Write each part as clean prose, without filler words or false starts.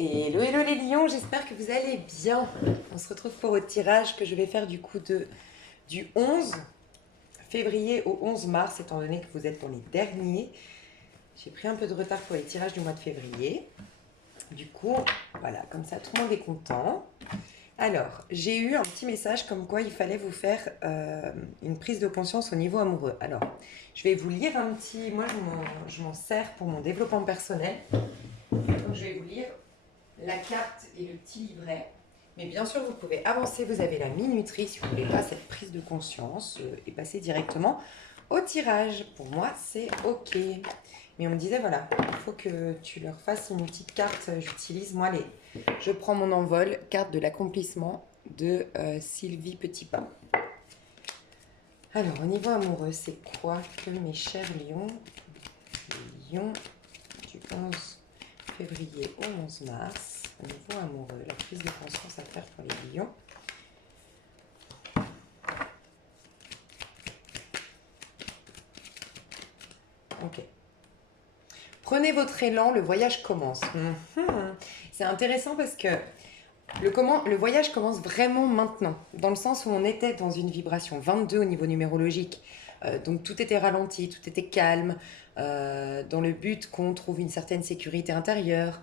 Hello, hello les lions, j'espère que vous allez bien. On se retrouve pour le tirage que je vais faire du coup du 11 février au 11 mars, étant donné que vous êtes dans les derniers. J'ai pris un peu de retard pour les tirages du mois de février. Du coup, voilà, comme ça tout le monde est content. Alors, j'ai eu un petit message comme quoi il fallait vous faire une prise de conscience au niveau amoureux. Alors, je vais vous lire un petit... Moi, je m'en sers pour mon développement personnel. Donc, je vais vous lire la carte et le petit livret. Mais bien sûr, vous pouvez avancer, vous avez la minuterie si vous ne voulez pas cette prise de conscience et passer directement au tirage. Pour moi, c'est OK. Mais on me disait, voilà, il faut que tu leur fasses une petite carte. J'utilise, moi, je prends mon envol, carte de l'accomplissement de Sylvie Petitpas. Alors, au niveau amoureux, c'est quoi que mes chers lions, les lions du 11 février au 11 mars, au niveau amoureux, la prise de conscience à faire pour les lions. Ok. Prenez votre élan, le voyage commence. C'est intéressant parce que le voyage commence vraiment maintenant, dans le sens où on était dans une vibration 22 au niveau numérologique. Donc tout était ralenti, tout était calme, dans le but qu'on trouve une certaine sécurité intérieure,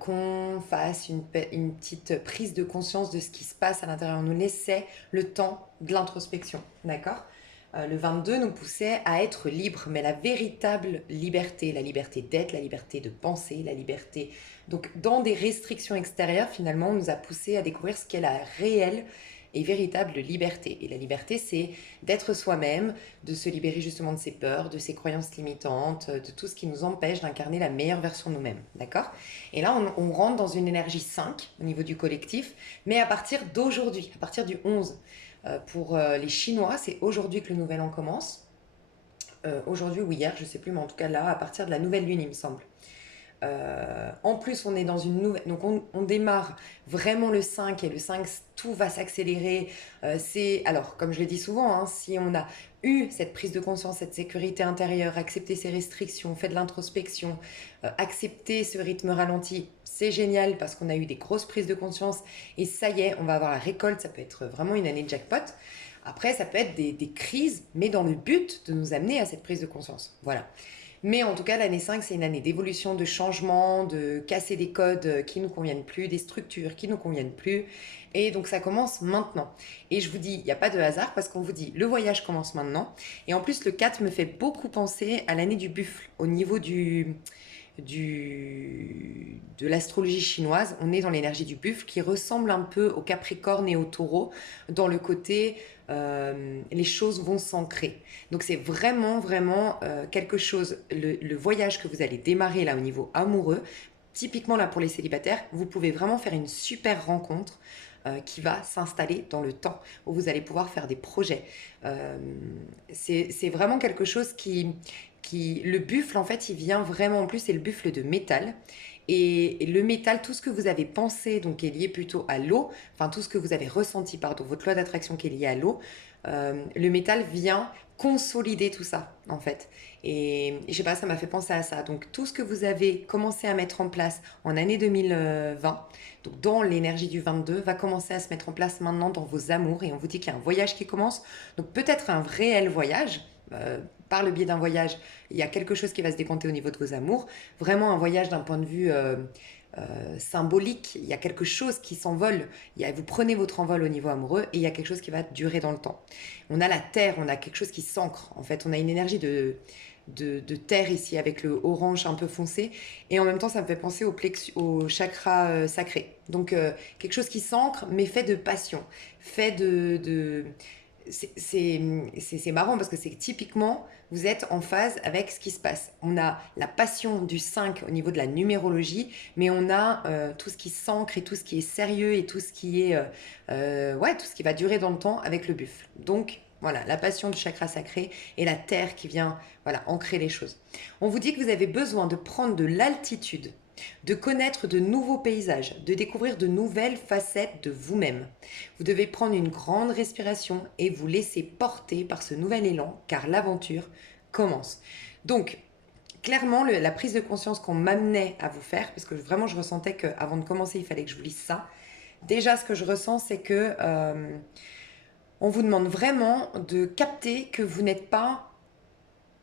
qu'on fasse une petite prise de conscience de ce qui se passe à l'intérieur. On nous laissait le temps de l'introspection, d'accord? Le 22 nous poussait à être libres, mais la véritable liberté, la liberté d'être, la liberté de penser, la liberté... Donc dans des restrictions extérieures, finalement, on nous a poussé à découvrir ce qu'est la réelle et véritable liberté. Et la liberté, c'est d'être soi-même, de se libérer justement de ses peurs, de ses croyances limitantes, de tout ce qui nous empêche d'incarner la meilleure version de nous-mêmes. D'accord? Et là, on rentre dans une énergie 5 au niveau du collectif, mais à partir d'aujourd'hui, à partir du 11. Pour les Chinois, c'est aujourd'hui que le nouvel an commence. Aujourd'hui ou hier, je ne sais plus, mais en tout cas là, à partir de la nouvelle lune, il me semble. En plus, on est dans une nouvelle... Donc, on démarre vraiment le 5 et le 5, tout va s'accélérer. Alors, comme je le dis souvent, hein, si on a eu cette prise de conscience, cette sécurité intérieure, accepter ses restrictions, fait de l'introspection, accepter ce rythme ralenti, c'est génial parce qu'on a eu des grosses prises de conscience et ça y est, on va avoir la récolte. Ça peut être vraiment une année de jackpot. Après, ça peut être des crises, mais dans le but de nous amener à cette prise de conscience. Voilà. Mais en tout cas, l'année 5, c'est une année d'évolution, de changement, de casser des codes qui ne nous conviennent plus, des structures qui ne nous conviennent plus. Et donc, ça commence maintenant. Et je vous dis, il n'y a pas de hasard parce qu'on vous dit, le voyage commence maintenant. Et en plus, le 4 me fait beaucoup penser à l'année du buffle au niveau de l'astrologie chinoise. On est dans l'énergie du buffle qui ressemble un peu au Capricorne et au Taureau dans le côté les choses vont s'ancrer. Donc c'est vraiment vraiment quelque chose, le voyage que vous allez démarrer là au niveau amoureux, typiquement là pour les célibataires, vous pouvez vraiment faire une super rencontre qui va s'installer dans le temps, où vous allez pouvoir faire des projets. C'est vraiment quelque chose le buffle, en fait, il vient vraiment, en plus, c'est le buffle de métal. Et le métal, tout ce que vous avez pensé, donc qui est lié plutôt à l'eau, enfin tout ce que vous avez ressenti, pardon, votre loi d'attraction qui est liée à l'eau, le métal vient consolider tout ça, en fait. Et je sais pas, ça m'a fait penser à ça. Donc tout ce que vous avez commencé à mettre en place en année 2020, donc dans l'énergie du 22, va commencer à se mettre en place maintenant dans vos amours. Et on vous dit qu'il y a un voyage qui commence. Donc peut-être un réel voyage. Par le biais d'un voyage, il y a quelque chose qui va se décompter au niveau de vos amours. Vraiment un voyage d'un point de vue symbolique. Il y a quelque chose qui s'envole. Vous prenez votre envol au niveau amoureux et il y a quelque chose qui va durer dans le temps. On a la terre, on a quelque chose qui s'ancre. En fait, on a une énergie de terre ici avec le orange un peu foncé. Et en même temps, ça me fait penser au chakra sacré. Donc, quelque chose qui s'ancre, mais fait de passion. Fait de c'est marrant parce que c'est typiquement, vous êtes en phase avec ce qui se passe. On a la passion du 5 au niveau de la numérologie, mais on a tout ce qui s'ancre et tout ce qui est sérieux et tout ce qui est, tout ce qui va durer dans le temps avec le buffle. Donc, voilà, la passion du chakra sacré et la terre qui vient, voilà, ancrer les choses. On vous dit que vous avez besoin de prendre de l'altitude, de connaître de nouveaux paysages, de découvrir de nouvelles facettes de vous-même. Vous devez prendre une grande respiration et vous laisser porter par ce nouvel élan, car l'aventure commence. Donc, clairement, la prise de conscience qu'on m'amenait à vous faire, parce que vraiment je ressentais qu'avant de commencer, il fallait que je vous lise ça. Déjà, ce que je ressens, c'est que on vous demande vraiment de capter que vous n'êtes pas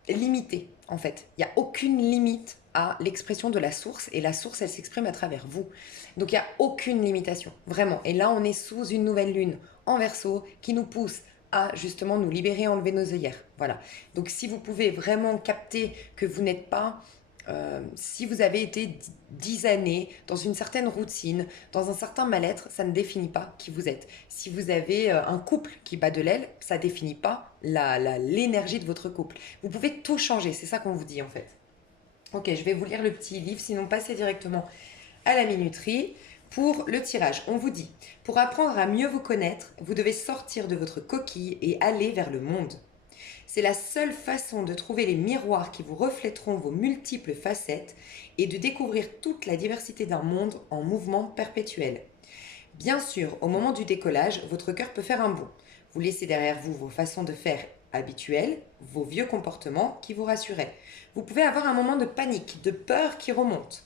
limité, en fait. Il n'y a aucune limite à l'expression de la source, et la source, elle s'exprime à travers vous. Donc, il n'y a aucune limitation, vraiment. Et là, on est sous une nouvelle lune en Verseau qui nous pousse à justement nous libérer, enlever nos œillères. Voilà. Donc, si vous pouvez vraiment capter que vous n'êtes pas si vous avez été 10 années dans une certaine routine, dans un certain mal-être, ça ne définit pas qui vous êtes. Si vous avez un couple qui bat de l'aile, ça ne définit pas l'énergie de votre couple. Vous pouvez tout changer, c'est ça qu'on vous dit en fait. Ok, je vais vous lire le petit livre, sinon passez directement à la minuterie. Pour le tirage, on vous dit, pour apprendre à mieux vous connaître, vous devez sortir de votre coquille et aller vers le monde. C'est la seule façon de trouver les miroirs qui vous reflèteront vos multiples facettes et de découvrir toute la diversité d'un monde en mouvement perpétuel. Bien sûr, au moment du décollage, votre cœur peut faire un bond. Vous laissez derrière vous vos façons de faire habituelles, vos vieux comportements qui vous rassuraient. Vous pouvez avoir un moment de panique, de peur qui remonte.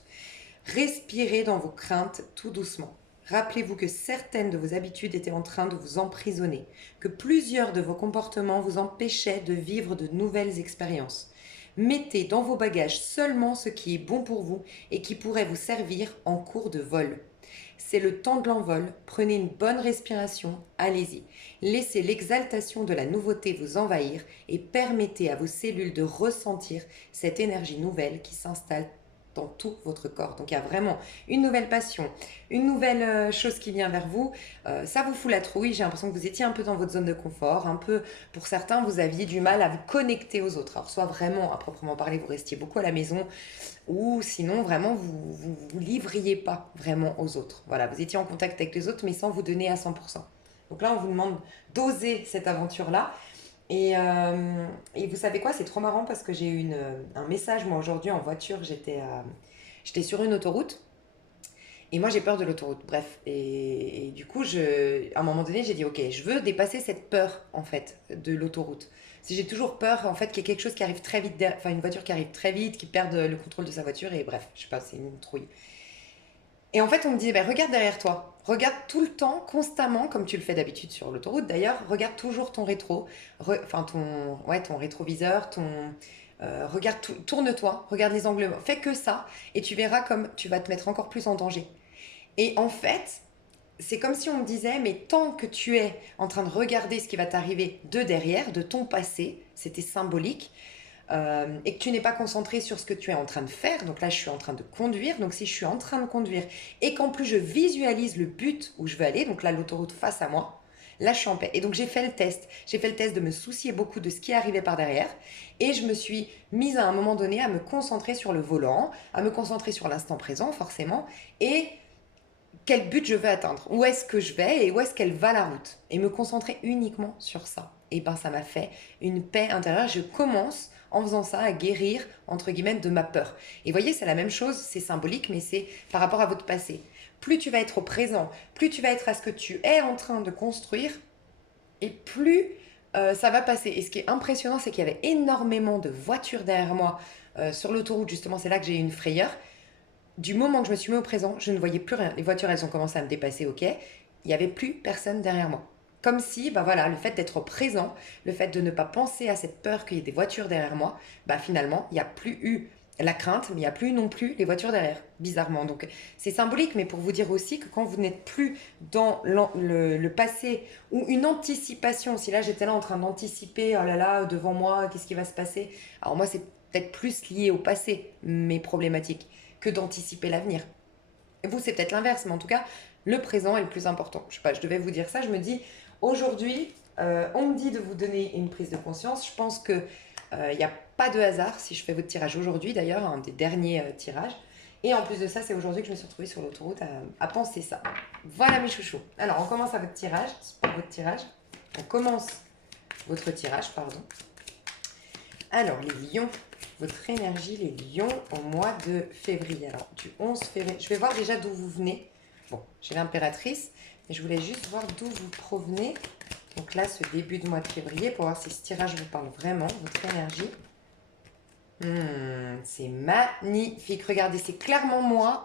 Respirez dans vos craintes tout doucement. Rappelez-vous que certaines de vos habitudes étaient en train de vous emprisonner, que plusieurs de vos comportements vous empêchaient de vivre de nouvelles expériences. Mettez dans vos bagages seulement ce qui est bon pour vous et qui pourrait vous servir en cours de vol. C'est le temps de l'envol, prenez une bonne respiration, allez-y. Laissez l'exaltation de la nouveauté vous envahir et permettez à vos cellules de ressentir cette énergie nouvelle qui s'installe dans tout votre corps. Donc il y a vraiment une nouvelle passion, une nouvelle chose qui vient vers vous. Ça vous fout la trouille, j'ai l'impression que vous étiez un peu dans votre zone de confort, un peu, pour certains, vous aviez du mal à vous connecter aux autres. Alors soit vraiment, à proprement parler, vous restiez beaucoup à la maison, ou sinon vraiment vous livriez pas vraiment aux autres. Voilà, vous étiez en contact avec les autres, mais sans vous donner à 100%. Donc là, on vous demande d'oser cette aventure-là. Et vous savez quoi, c'est trop marrant parce que j'ai eu un message, moi aujourd'hui en voiture, j'étais sur une autoroute et moi j'ai peur de l'autoroute, bref. Et du coup, à un moment donné, j'ai dit ok, je veux dépasser cette peur en fait de l'autoroute. Si j'ai toujours peur en fait qu'il y ait quelque chose qui arrive très vite, enfin une voiture qui arrive très vite, qui perde le contrôle de sa voiture et bref, je sais pas, c'est une trouille. Et en fait, on me dit, ben, regarde derrière toi. Regarde tout le temps, constamment, comme tu le fais d'habitude sur l'autoroute. D'ailleurs, regarde toujours ton rétro, enfin ton rétroviseur, regarde tourne-toi, regarde les angles, fais que ça, et tu verras comme tu vas te mettre encore plus en danger. Et en fait, c'est comme si on me disait, mais tant que tu es en train de regarder ce qui va t'arriver de derrière, de ton passé, c'était symbolique, et que tu n'es pas concentré sur ce que tu es en train de faire, donc là je suis en train de conduire, donc si je suis en train de conduire et qu'en plus je visualise le but où je veux aller, donc là l'autoroute face à moi, là je suis en paix. Et donc j'ai fait le test de me soucier beaucoup de ce qui arrivait par derrière et je me suis mise à un moment donné à me concentrer sur le volant, à me concentrer sur l'instant présent forcément et quel but je veux atteindre, où est-ce que je vais et où est-ce qu'elle va la route et me concentrer uniquement sur ça. Et ben ça m'a fait une paix intérieure, je commence en faisant ça à guérir entre guillemets de ma peur. Et voyez, c'est la même chose, c'est symbolique mais c'est par rapport à votre passé. Plus tu vas être au présent, plus tu vas être à ce que tu es en train de construire et plus ça va passer. Et ce qui est impressionnant, c'est qu'il y avait énormément de voitures derrière moi sur l'autoroute, justement, c'est là que j'ai eu une frayeur. Du moment que je me suis mis au présent, je ne voyais plus rien. Les voitures, elles ont commencé à me dépasser, ok. Il n'y avait plus personne derrière moi. Comme si, bah voilà, le fait d'être présent, le fait de ne pas penser à cette peur qu'il y ait des voitures derrière moi, bah finalement, il n'y a plus eu la crainte, mais il n'y a plus non plus les voitures derrière, bizarrement. Donc c'est symbolique, mais pour vous dire aussi que quand vous n'êtes plus dans le passé ou une anticipation, si là j'étais là en train d'anticiper, oh là là, devant moi, qu'est-ce qui va se passer? Alors moi, c'est peut-être plus lié au passé, mes problématiques que d'anticiper l'avenir. Vous, c'est peut-être l'inverse, mais en tout cas, le présent est le plus important. Je sais pas, je devais vous dire ça. Je me dis, aujourd'hui, on me dit de vous donner une prise de conscience. Je pense que il n'y a pas de hasard si je fais votre tirage aujourd'hui, d'ailleurs, un des derniers tirages. Et en plus de ça, c'est aujourd'hui que je me suis retrouvée sur l'autoroute à penser ça. Voilà mes chouchous. Alors, on commence à votre tirage. On commence votre tirage, pardon. Alors, les lions. Votre énergie, les lions, au mois de février. Alors, du 11 février. Je vais voir déjà d'où vous venez. Bon, j'ai l'impératrice, mais je voulais juste voir d'où vous provenez. Donc là, ce début de mois de février, pour voir si ce tirage vous parle vraiment, votre énergie. C'est magnifique. Regardez, c'est clairement moi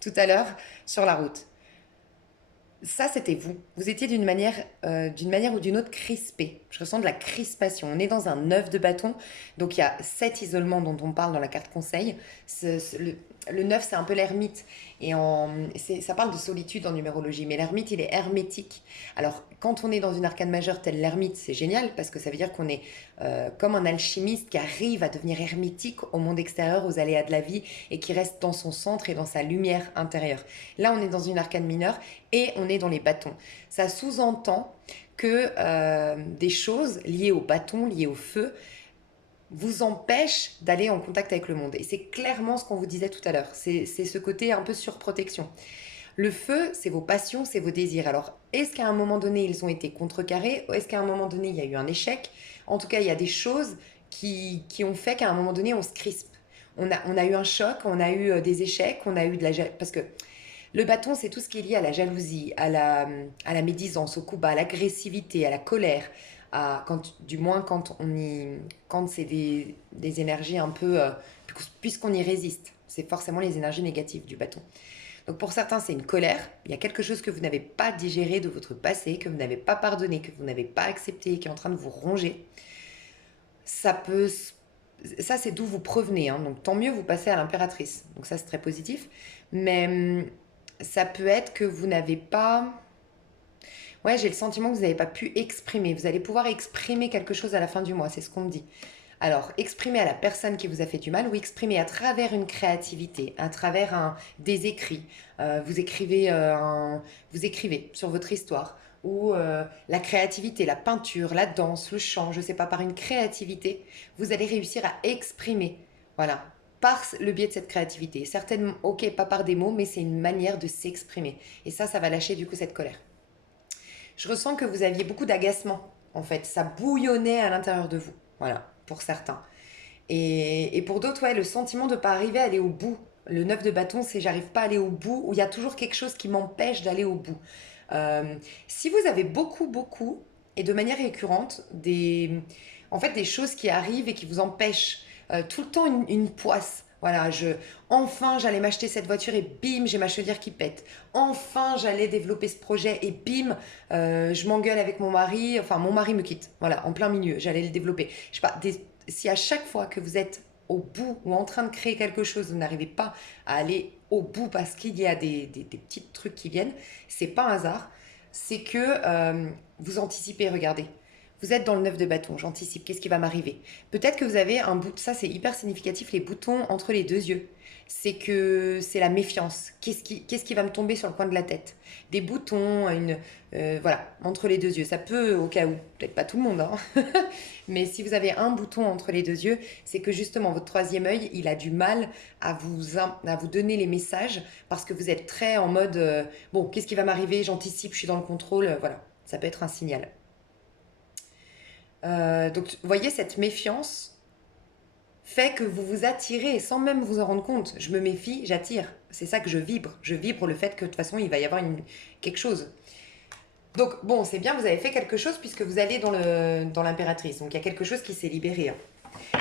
tout à l'heure, sur la route. Ça, c'était vous. Vous étiez d'une manière ou d'une autre crispé. Je ressens de la crispation. On est dans un œuf de bâton. Donc, il y a cet isolement dont on parle dans la carte conseil. Le 9, c'est un peu l'ermite. Ça parle de solitude en numérologie. Mais l'ermite, il est hermétique. Alors, quand on est dans une arcane majeure telle l'ermite, c'est génial parce que ça veut dire qu'on est comme un alchimiste qui arrive à devenir hermétique au monde extérieur, aux aléas de la vie et qui reste dans son centre et dans sa lumière intérieure. Là, on est dans une arcane mineure et on est dans les bâtons. Ça sous-entend que des choses liées au bâton, liées au feu, vous empêchent d'aller en contact avec le monde. Et c'est clairement ce qu'on vous disait tout à l'heure. C'est ce côté un peu surprotection. Le feu, c'est vos passions, c'est vos désirs. Alors, est-ce qu'à un moment donné, ils ont été contrecarrés? Est-ce qu'à un moment donné, il y a eu un échec? En tout cas, il y a des choses qui ont fait qu'à un moment donné, on se crispe. On a eu un choc, on a eu des échecs, on a eu de la... Parce que le bâton, c'est tout ce qui est lié à la jalousie, à la médisance, au coup bas, à l'agressivité, à la colère, du moins quand c'est des énergies un peu, puisqu'on y résiste. C'est forcément les énergies négatives du bâton. Donc pour certains, c'est une colère. Il y a quelque chose que vous n'avez pas digéré de votre passé, que vous n'avez pas pardonné, que vous n'avez pas accepté, qui est en train de vous ronger. Ça peut, ça c'est d'où vous provenez, hein. Donc tant mieux, vous passez à l'impératrice. Donc ça, c'est très positif. Mais ça peut être que vous n'avez pas... Ouais, j'ai le sentiment que vous n'avez pas pu exprimer. Vous allez pouvoir exprimer quelque chose à la fin du mois, c'est ce qu'on me dit. Alors, exprimer à la personne qui vous a fait du mal ou exprimer à travers une créativité, à travers des écrits. Vous écrivez sur votre histoire ou la créativité, la peinture, la danse, le chant, je ne sais pas, par une créativité, vous allez réussir à exprimer. Voilà, par le biais de cette créativité. Certainement, ok, pas par des mots, mais c'est une manière de s'exprimer. Et ça va lâcher du coup cette colère. Je ressens que vous aviez beaucoup d'agacement, en fait. Ça bouillonnait à l'intérieur de vous. Voilà, pour certains. Et pour d'autres, ouais, le sentiment de ne pas arriver à aller au bout. Le 9 de bâton, c'est j'arrive pas à aller au bout, ou il y a toujours quelque chose qui m'empêche d'aller au bout. Euh, Si vous avez beaucoup, et de manière récurrente, en fait, des choses qui arrivent et qui vous empêchent, tout le temps une poisse. Voilà, enfin j'allais m'acheter cette voiture et bim, j'ai ma chaudière qui pète. Enfin j'allais développer ce projet et bim, je m'engueule avec mon mari, enfin mon mari me quitte. Voilà, en plein milieu, j'allais le développer. Je sais pas, si à chaque fois que vous êtes au bout ou en train de créer quelque chose, vous n'arrivez pas à aller au bout parce qu'il y a des petits trucs qui viennent, c'est pas un hasard, c'est que vous anticipez, regardez. Vous êtes dans le 9 de bâton, j'anticipe, qu'est-ce qui va m'arriver? Peut-être que vous avez un bout, ça c'est hyper significatif, les boutons entre les deux yeux. C'est que c'est la méfiance. Qu'est-ce qui va me tomber sur le coin de la tête? Des boutons, voilà, entre les deux yeux. Ça peut, au cas où, peut-être pas tout le monde, hein. Mais si vous avez un bouton entre les deux yeux, c'est que justement votre troisième œil, il a du mal à vous donner les messages parce que vous êtes très en mode, bon, qu'est-ce qui va m'arriver? J'anticipe, je suis dans le contrôle, voilà. Ça peut être un signal. Donc, vous voyez, cette méfiance fait que vous vous attirez sans même vous en rendre compte. Je me méfie, j'attire. C'est ça que je vibre. Je vibre le fait que de toute façon, il va y avoir quelque chose. Donc, bon, c'est bien, vous avez fait quelque chose puisque vous allez dans l'impératrice. Donc, il y a quelque chose qui s'est libéré, hein.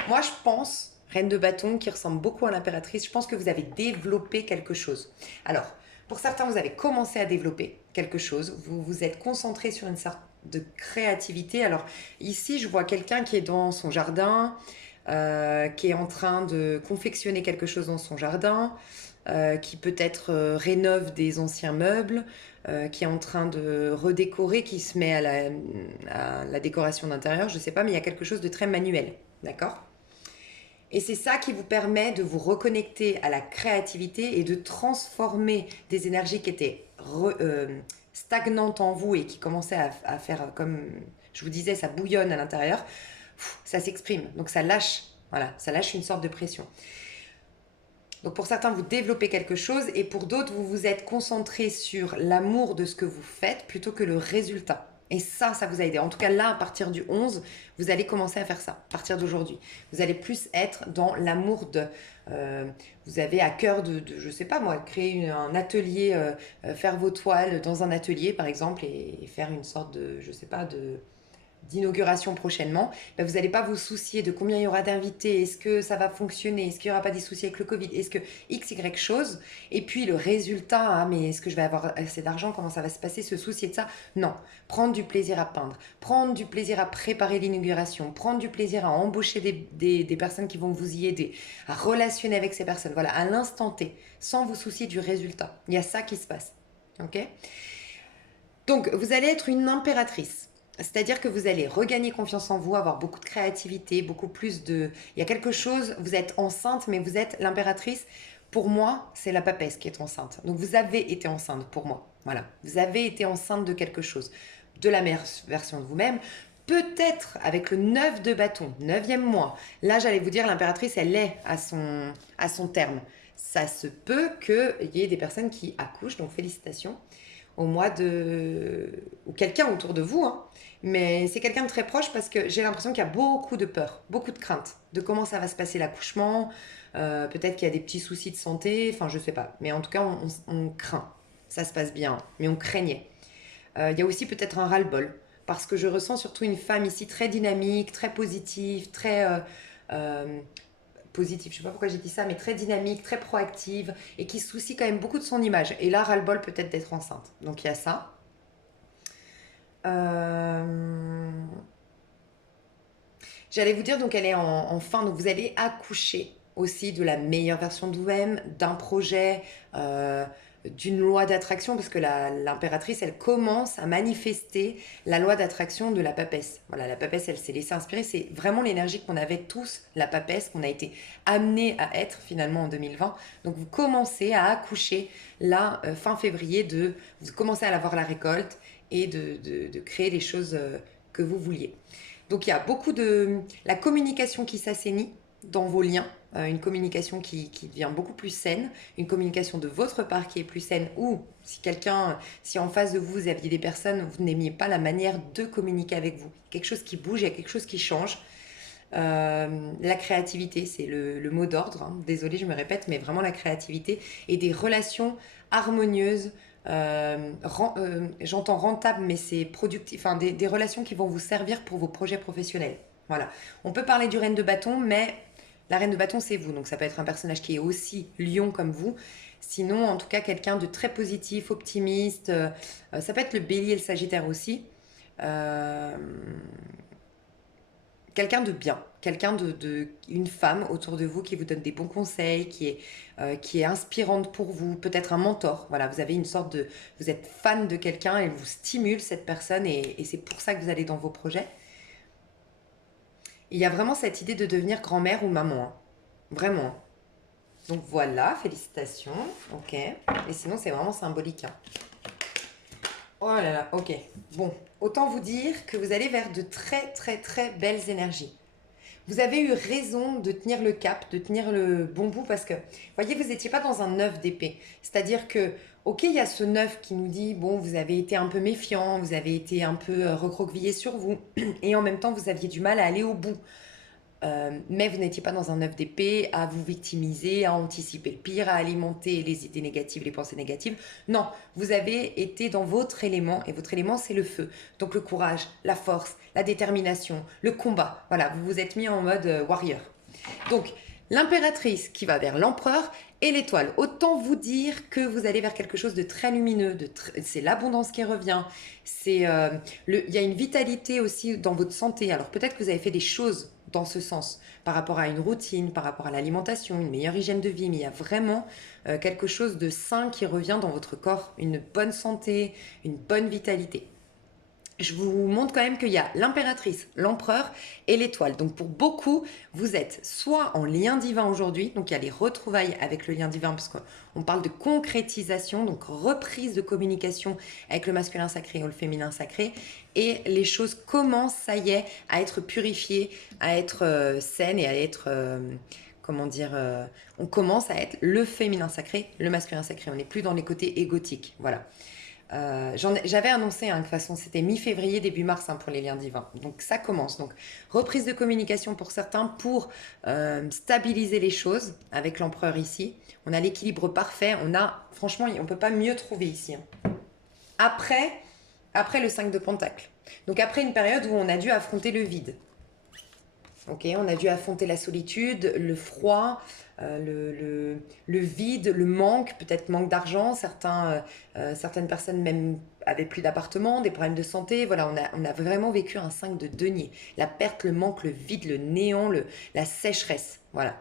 Moi, je pense, reine de bâton, qui ressemble beaucoup à l'impératrice, je pense que vous avez développé quelque chose. Alors, pour certains, vous avez commencé à développer quelque chose. Vous vous êtes concentré sur une sorte de créativité. Alors, ici, je vois quelqu'un qui est dans son jardin, qui est en train de confectionner quelque chose dans son jardin, qui peut-être rénove des anciens meubles, qui est en train de redécorer, qui se met à la décoration d'intérieur, je ne sais pas, mais il y a quelque chose de très manuel, d'accord? Et c'est ça qui vous permet de vous reconnecter à la créativité et de transformer des énergies qui étaient stagnantes en vous et qui commençaient à faire, comme je vous disais, ça bouillonne à l'intérieur. Ça s'exprime, donc ça lâche, voilà, ça lâche une sorte de pression. Donc pour certains, vous développez quelque chose et pour d'autres, vous vous êtes concentré sur l'amour de ce que vous faites plutôt que le résultat. Et ça vous a aidé. En tout cas, là, à partir du 11, vous allez commencer à faire ça, à partir d'aujourd'hui. Vous allez plus être dans l'amour de... vous avez à cœur je sais pas moi, créer un atelier, faire vos toiles dans un atelier, par exemple, et faire une sorte de, je sais pas, d'inauguration prochainement, ben vous n'allez pas vous soucier de combien il y aura d'invités, est-ce que ça va fonctionner, est-ce qu'il n'y aura pas des soucis avec le Covid, est-ce que X, Y chose, et puis le résultat, ah, mais est-ce que je vais avoir assez d'argent, comment ça va se passer, se soucier de ça. Non, prendre du plaisir à peindre, prendre du plaisir à préparer l'inauguration, prendre du plaisir à embaucher des personnes qui vont vous y aider, à relationner avec ces personnes, voilà, à l'instant T, sans vous soucier du résultat. Il y a ça qui se passe, ok? Donc, vous allez être une impératrice. C'est-à-dire que vous allez regagner confiance en vous, avoir beaucoup de créativité, beaucoup plus de... Il y a quelque chose, vous êtes enceinte, mais vous êtes l'impératrice. Pour moi, c'est la papesse qui est enceinte. Donc vous avez été enceinte pour moi. Voilà. Vous avez été enceinte de quelque chose. De la meilleure version de vous-même. Peut-être avec le 9 de bâton, 9e mois. Là, j'allais vous dire, l'impératrice, elle est à son terme. Ça se peut qu'il y ait des personnes qui accouchent, donc félicitations au mois de... ou quelqu'un autour de vous, hein. Mais c'est quelqu'un de très proche parce que j'ai l'impression qu'il y a beaucoup de peur, beaucoup de crainte de comment ça va se passer l'accouchement, peut-être qu'il y a des petits soucis de santé, enfin je sais pas. Mais en tout cas, on craint. Ça se passe bien, mais on craignait. Il y a aussi peut-être un ras-le-bol parce que je ressens surtout une femme ici très dynamique, très positive, très... positive, je sais pas pourquoi j'ai dit ça, mais très dynamique, très proactive et qui se soucie quand même beaucoup de son image. Et là, ras-le-bol peut-être d'être enceinte. Donc il y a ça. J'allais vous dire, donc elle est en fin, donc vous allez accoucher aussi de la meilleure version de vous-même, d'un projet, d'une loi d'attraction, parce que l'impératrice, elle commence à manifester la loi d'attraction de la papesse. Voilà, la papesse, elle s'est laissée inspirer. C'est vraiment l'énergie qu'on avait tous, la papesse, qu'on a été amené à être finalement en 2020. Donc vous commencez à accoucher là, fin février, vous commencez à avoir la récolte et de créer les choses que vous vouliez. Donc il y a beaucoup de... la communication qui s'assainit dans vos liens, une communication qui devient beaucoup plus saine, une communication de votre part qui est plus saine, ou si en face de vous, vous aviez des personnes, vous n'aimiez pas la manière de communiquer avec vous, quelque chose qui bouge, il y a quelque chose qui change. La créativité, c'est le mot d'ordre, hein. Désolée, je me répète, mais vraiment la créativité et des relations harmonieuses, j'entends rentable, mais c'est productif, enfin des relations qui vont vous servir pour vos projets professionnels. Voilà. On peut parler du reine de bâton, mais la reine de bâton, c'est vous. Donc ça peut être un personnage qui est aussi lion comme vous. Sinon, en tout cas, quelqu'un de très positif, optimiste. Ça peut être le bélier et le sagittaire aussi. Euh, Quelqu'un de bien, une femme autour de vous qui vous donne des bons conseils, qui est inspirante pour vous, peut-être un mentor. Voilà, vous avez une sorte de, vous êtes fan de quelqu'un, elle vous stimule cette personne et c'est pour ça que vous allez dans vos projets. Il y a vraiment cette idée de devenir grand-mère ou maman, hein. Vraiment. Donc voilà, félicitations. Ok. Et sinon, c'est vraiment symbolique, hein. Oh là là, ok. Bon, autant vous dire que vous allez vers de très très très belles énergies. Vous avez eu raison de tenir le cap, de tenir le bon bout parce que, voyez, vous n'étiez pas dans un 9 d'épée. C'est-à-dire que, ok, il y a ce 9 qui nous dit, bon, vous avez été un peu méfiant, vous avez été un peu recroquevillé sur vous, et en même temps, vous aviez du mal à aller au bout. Mais vous n'étiez pas dans un œuf d'épée à vous victimiser, à anticiper le pire, à alimenter les idées négatives, les pensées négatives. Non, vous avez été dans votre élément et votre élément c'est le feu. Donc le courage, la force, la détermination, le combat. Voilà, vous vous êtes mis en mode warrior. Donc l'impératrice qui va vers l'empereur et l'étoile. Autant vous dire que vous allez vers quelque chose de très lumineux, c'est l'abondance qui revient. Il y a une vitalité aussi dans votre santé. Alors peut-être que vous avez fait des choses dans ce sens, par rapport à une routine, par rapport à l'alimentation, une meilleure hygiène de vie, mais il y a vraiment quelque chose de sain qui revient dans votre corps, une bonne santé, une bonne vitalité. Je vous montre quand même qu'il y a l'impératrice, l'empereur et l'étoile. Donc pour beaucoup, vous êtes soit en lien divin aujourd'hui, donc il y a les retrouvailles avec le lien divin, parce qu'on parle de concrétisation, donc reprise de communication avec le masculin sacré ou le féminin sacré, et les choses commencent, ça y est, à être purifiées, à être saines et à être... on commence à être le féminin sacré, le masculin sacré. On n'est plus dans les côtés égotiques. Voilà. J'avais annoncé, hein, de toute façon, c'était mi-février, début mars, hein, pour les liens divins. Donc ça commence. Donc reprise de communication pour certains pour stabiliser les choses avec l'empereur ici. On a l'équilibre parfait. Franchement, on ne peut pas mieux trouver ici, hein. Après le 5 de Pentacle. Donc après une période où on a dû affronter le vide. Ok, on a dû affronter la solitude, le froid, le vide, le manque, peut-être manque d'argent. Certaines personnes même avaient plus d'appartement, des problèmes de santé. Voilà, on a vraiment vécu un 5 de denier. La perte, le manque, le vide, le néant, la sécheresse. Voilà.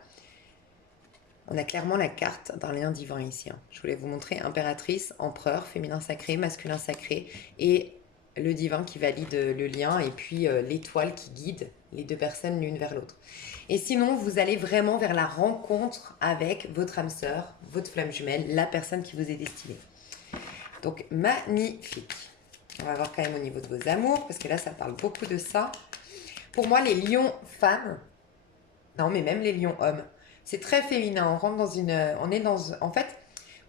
On a clairement la carte d'un lien divin ici, hein. Je voulais vous montrer impératrice, empereur, féminin sacré, masculin sacré et le divin qui valide le lien et puis l'étoile qui guide les deux personnes l'une vers l'autre. Et sinon, vous allez vraiment vers la rencontre avec votre âme sœur, votre flamme jumelle, la personne qui vous est destinée. Donc, magnifique. On va voir quand même au niveau de vos amours, parce que là, ça parle beaucoup de ça. Pour moi, les lions femmes, non, mais même les lions hommes, c'est très féminin. On rentre dans une. On est dans. En fait,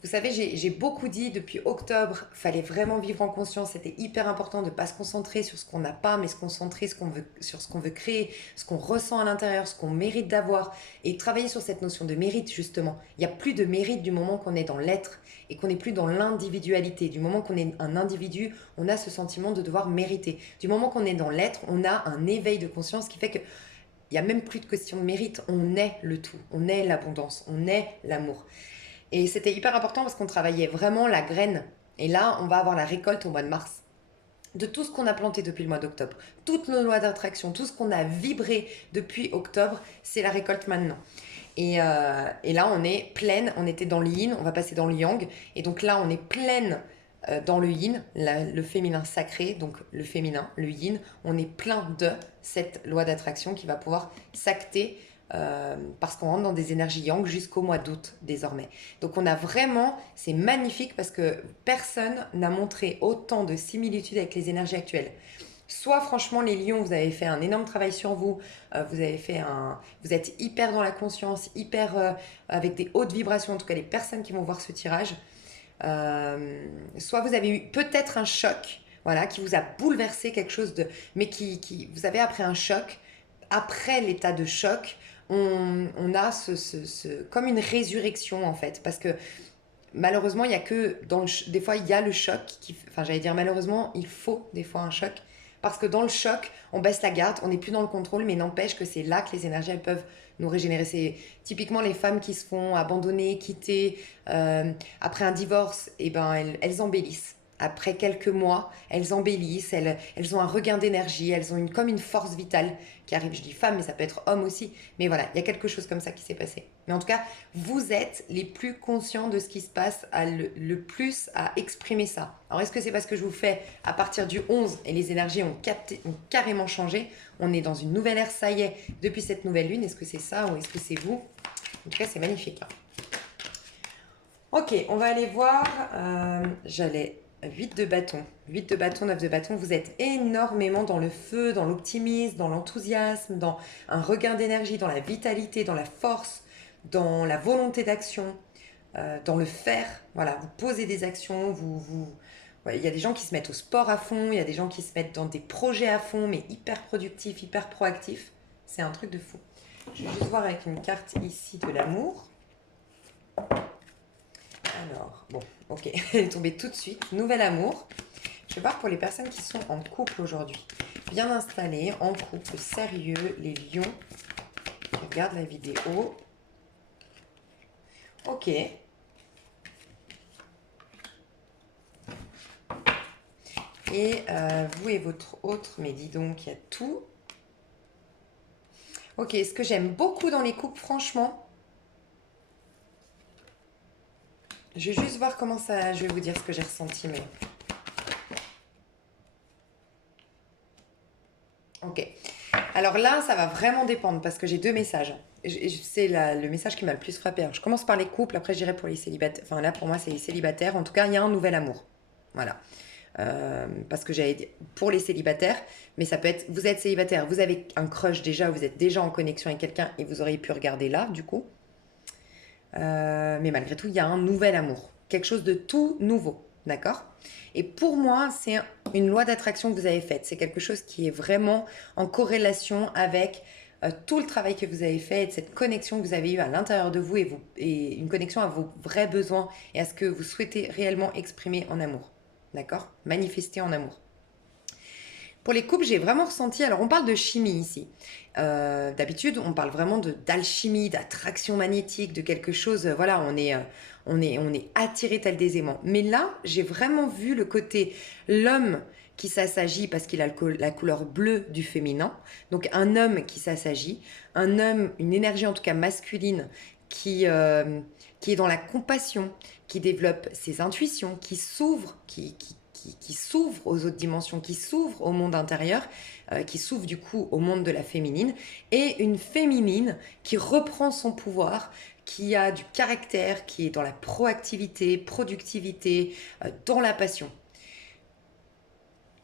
vous savez, j'ai beaucoup dit depuis octobre, fallait vraiment vivre en conscience. C'était hyper important de ne pas se concentrer sur ce qu'on n'a pas, mais se concentrer sur ce qu'on veut créer, ce qu'on ressent à l'intérieur, ce qu'on mérite d'avoir. Et travailler sur cette notion de mérite, justement. Il n'y a plus de mérite du moment qu'on est dans l'être et qu'on n'est plus dans l'individualité. Du moment qu'on est un individu, on a ce sentiment de devoir mériter. Du moment qu'on est dans l'être, on a un éveil de conscience qui fait que il n'y a même plus de question de mérite, on est le tout, on est l'abondance, on est l'amour. Et c'était hyper important parce qu'on travaillait vraiment la graine. Et là, on va avoir la récolte au mois de mars. De tout ce qu'on a planté depuis le mois d'octobre, toutes nos lois d'attraction, tout ce qu'on a vibré depuis octobre, c'est la récolte maintenant. Et là, on est pleine, on était dans le yin, on va passer dans le yang. Et donc là, on est pleine dans le yin, le féminin sacré, donc le féminin, le yin, on est plein de cette loi d'attraction qui va pouvoir s'acter parce qu'on rentre dans des énergies yang jusqu'au mois d'août désormais. Donc on a vraiment, c'est magnifique parce que personne n'a montré autant de similitudes avec les énergies actuelles. Soit franchement les lions, vous avez fait un énorme travail sur vous, vous êtes hyper dans la conscience, hyper avec des hautes vibrations, en tout cas les personnes qui vont voir ce tirage. Soit vous avez eu peut-être un choc, voilà, qui vous a bouleversé quelque chose de, mais vous avez après un choc, après l'état de choc, on a comme une résurrection en fait, parce que malheureusement il y a que des fois il y a le choc, enfin j'allais dire malheureusement il faut des fois un choc, parce que dans le choc on baisse la garde, on n'est plus dans le contrôle, mais n'empêche que c'est là que les énergies elles peuvent nous régénérer. C'est typiquement les femmes qui se font abandonner, quitter après un divorce, et ben elles embellissent. Après quelques mois, elles embellissent, elles ont un regain d'énergie, elles ont comme une force vitale qui arrive. Je dis femme, mais ça peut être homme aussi. Mais voilà, il y a quelque chose comme ça qui s'est passé. Mais en tout cas, vous êtes les plus conscients de ce qui se passe, le plus à exprimer ça. Alors, est-ce que c'est parce que je vous fais à partir du 11 et les énergies ont carrément changé? On est dans une nouvelle ère, ça y est, depuis cette nouvelle lune. Est-ce que c'est ça ou est-ce que c'est vous? En tout cas, c'est magnifique, hein. Ok, on va aller voir. J'allais 8 de bâton. 8 de bâton, 9 de bâton. Vous êtes énormément dans le feu, dans l'optimisme, dans l'enthousiasme, dans un regain d'énergie, dans la vitalité, dans la force, dans la volonté d'action, dans le faire. Voilà, vous posez des actions, ouais, il y a des gens qui se mettent au sport à fond, il y a des gens qui se mettent dans des projets à fond, mais hyper productifs, hyper proactifs. C'est un truc de fou. Je vais juste voir avec une carte ici de l'amour. Alors, bon, ok, elle est tombée tout de suite. Nouvel amour. Je vais voir pour les personnes qui sont en couple aujourd'hui. Bien installées, en couple, sérieux, les lions. Je regarde la vidéo. Ok. Et vous et votre autre, mais dis donc, il y a tout. Ok, ce que j'aime beaucoup dans les couples, franchement, je vais juste voir comment ça... Je vais vous dire ce que j'ai ressenti, mais... Ok. Alors là, ça va vraiment dépendre parce que j'ai deux messages. C'est le message qui m'a le plus frappé. Alors, je commence par les couples, après j'irai pour les célibataires. Enfin là, pour moi, c'est les célibataires. En tout cas, il y a un nouvel amour. Voilà. Parce que j'avais dit pour les célibataires, mais ça peut être, vous êtes célibataire, vous avez un crush déjà, vous êtes déjà en connexion avec quelqu'un et vous auriez pu regarder là, du coup. Mais malgré tout, il y a un nouvel amour. Quelque chose de tout nouveau. D'accord? Et pour moi, c'est une loi d'attraction que vous avez faite. C'est quelque chose qui est vraiment en corrélation avec tout le travail que vous avez fait et de cette connexion que vous avez eue à l'intérieur de vous et une connexion à vos vrais besoins et à ce que vous souhaitez réellement exprimer en amour. D'accord? Manifester en amour. Pour les couples, j'ai vraiment ressenti, alors on parle de chimie ici. D'habitude, on parle vraiment d'alchimie, d'attraction magnétique, de quelque chose, voilà, on est attiré tel des aimants. Mais là, j'ai vraiment vu le côté l'homme qui s'assagit parce qu'il a la couleur bleue du féminin. Donc un homme qui s'assagit, un homme, une énergie en tout cas masculine qui est dans la compassion, qui développe ses intuitions, qui s'ouvre, qui s'ouvre aux autres dimensions, qui s'ouvre au monde intérieur, qui s'ouvre du coup au monde de la féminine, et une féminine qui reprend son pouvoir, qui a du caractère, qui est dans la proactivité, productivité, dans la passion.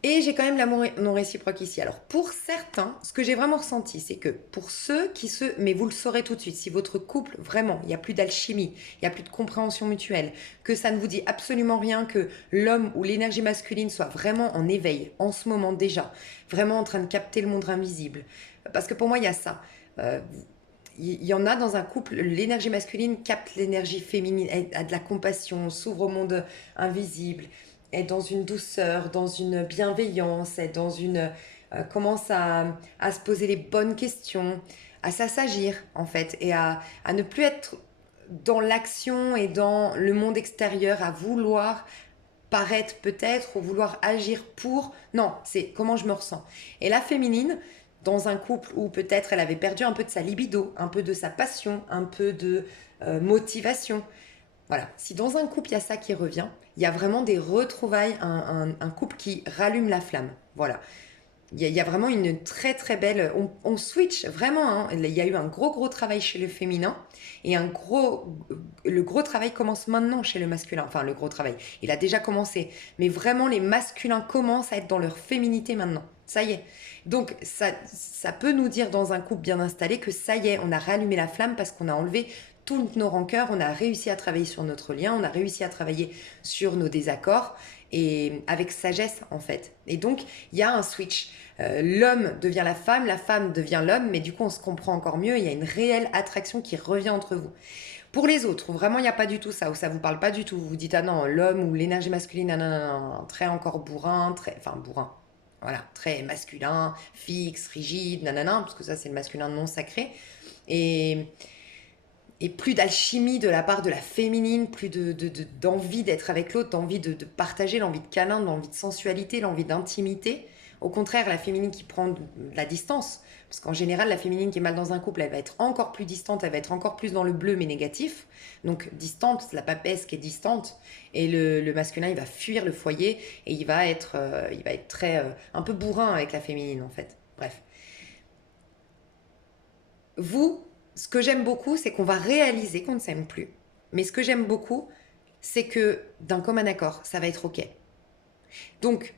Et j'ai quand même l'amour non réciproque ici. Alors pour certains, ce que j'ai vraiment ressenti, c'est que pour ceux qui se... Mais vous le saurez tout de suite, si votre couple, vraiment, il n'y a plus d'alchimie, il n'y a plus de compréhension mutuelle, que ça ne vous dit absolument rien, que l'homme ou l'énergie masculine soit vraiment en éveil, en ce moment déjà, vraiment en train de capter le monde invisible. Parce que pour moi, il y a ça. Il y en a dans un couple, l'énergie masculine capte l'énergie féminine, elle a de la compassion, s'ouvre au monde invisible, est dans une douceur, dans une bienveillance, est dans une commence à se poser les bonnes questions, à s'assagir en fait, et à ne plus être dans l'action et dans le monde extérieur, à vouloir paraître peut-être ou vouloir agir pour. Non, c'est comment je me ressens. Et la féminine, dans un couple où peut-être elle avait perdu un peu de sa libido, un peu de sa passion, un peu de motivation, voilà, si dans un couple il y a ça qui revient, il y a vraiment des retrouvailles, un couple qui rallume la flamme. Voilà, il y a vraiment une très très belle... On switch vraiment, hein. Il y a eu un gros travail chez le féminin et le gros travail commence maintenant chez le masculin. Enfin, le gros travail, il a déjà commencé. Mais vraiment, les masculins commencent à être dans leur féminité maintenant. Ça y est. Donc, ça peut nous dire dans un couple bien installé que ça y est, on a rallumé la flamme parce qu'on a enlevé toutes nos rancœurs, on a réussi à travailler sur notre lien, on a réussi à travailler sur nos désaccords et avec sagesse en fait. Et donc il y a un switch. L'homme devient la femme devient l'homme, mais du coup on se comprend encore mieux. Il y a une réelle attraction qui revient entre vous. Pour les autres, où vraiment il n'y a pas du tout ça, où ça vous parle pas du tout, vous vous dites ah non, l'homme ou l'énergie masculine, non, non, non, non, très encore bourrin, enfin bourrin, voilà, très masculin, fixe, rigide, nanana, parce que ça c'est le masculin non sacré. Et plus d'alchimie de la part de la féminine, plus d'envie d'être avec l'autre, d'envie de partager, l'envie de câlin, l'envie de sensualité, l'envie d'intimité. Au contraire, la féminine qui prend de la distance. Parce qu'en général, la féminine qui est mal dans un couple, elle va être encore plus distante, elle va être encore plus dans le bleu mais négatif. Donc distante, c'est la papesse qui est distante. Et le masculin, il va fuir le foyer et il va être très, un peu bourrin avec la féminine en fait. Bref. Vous, ce que j'aime beaucoup, c'est qu'on va réaliser qu'on ne s'aime plus. Mais ce que j'aime beaucoup, c'est que d'un commun accord, ça va être OK. Donc,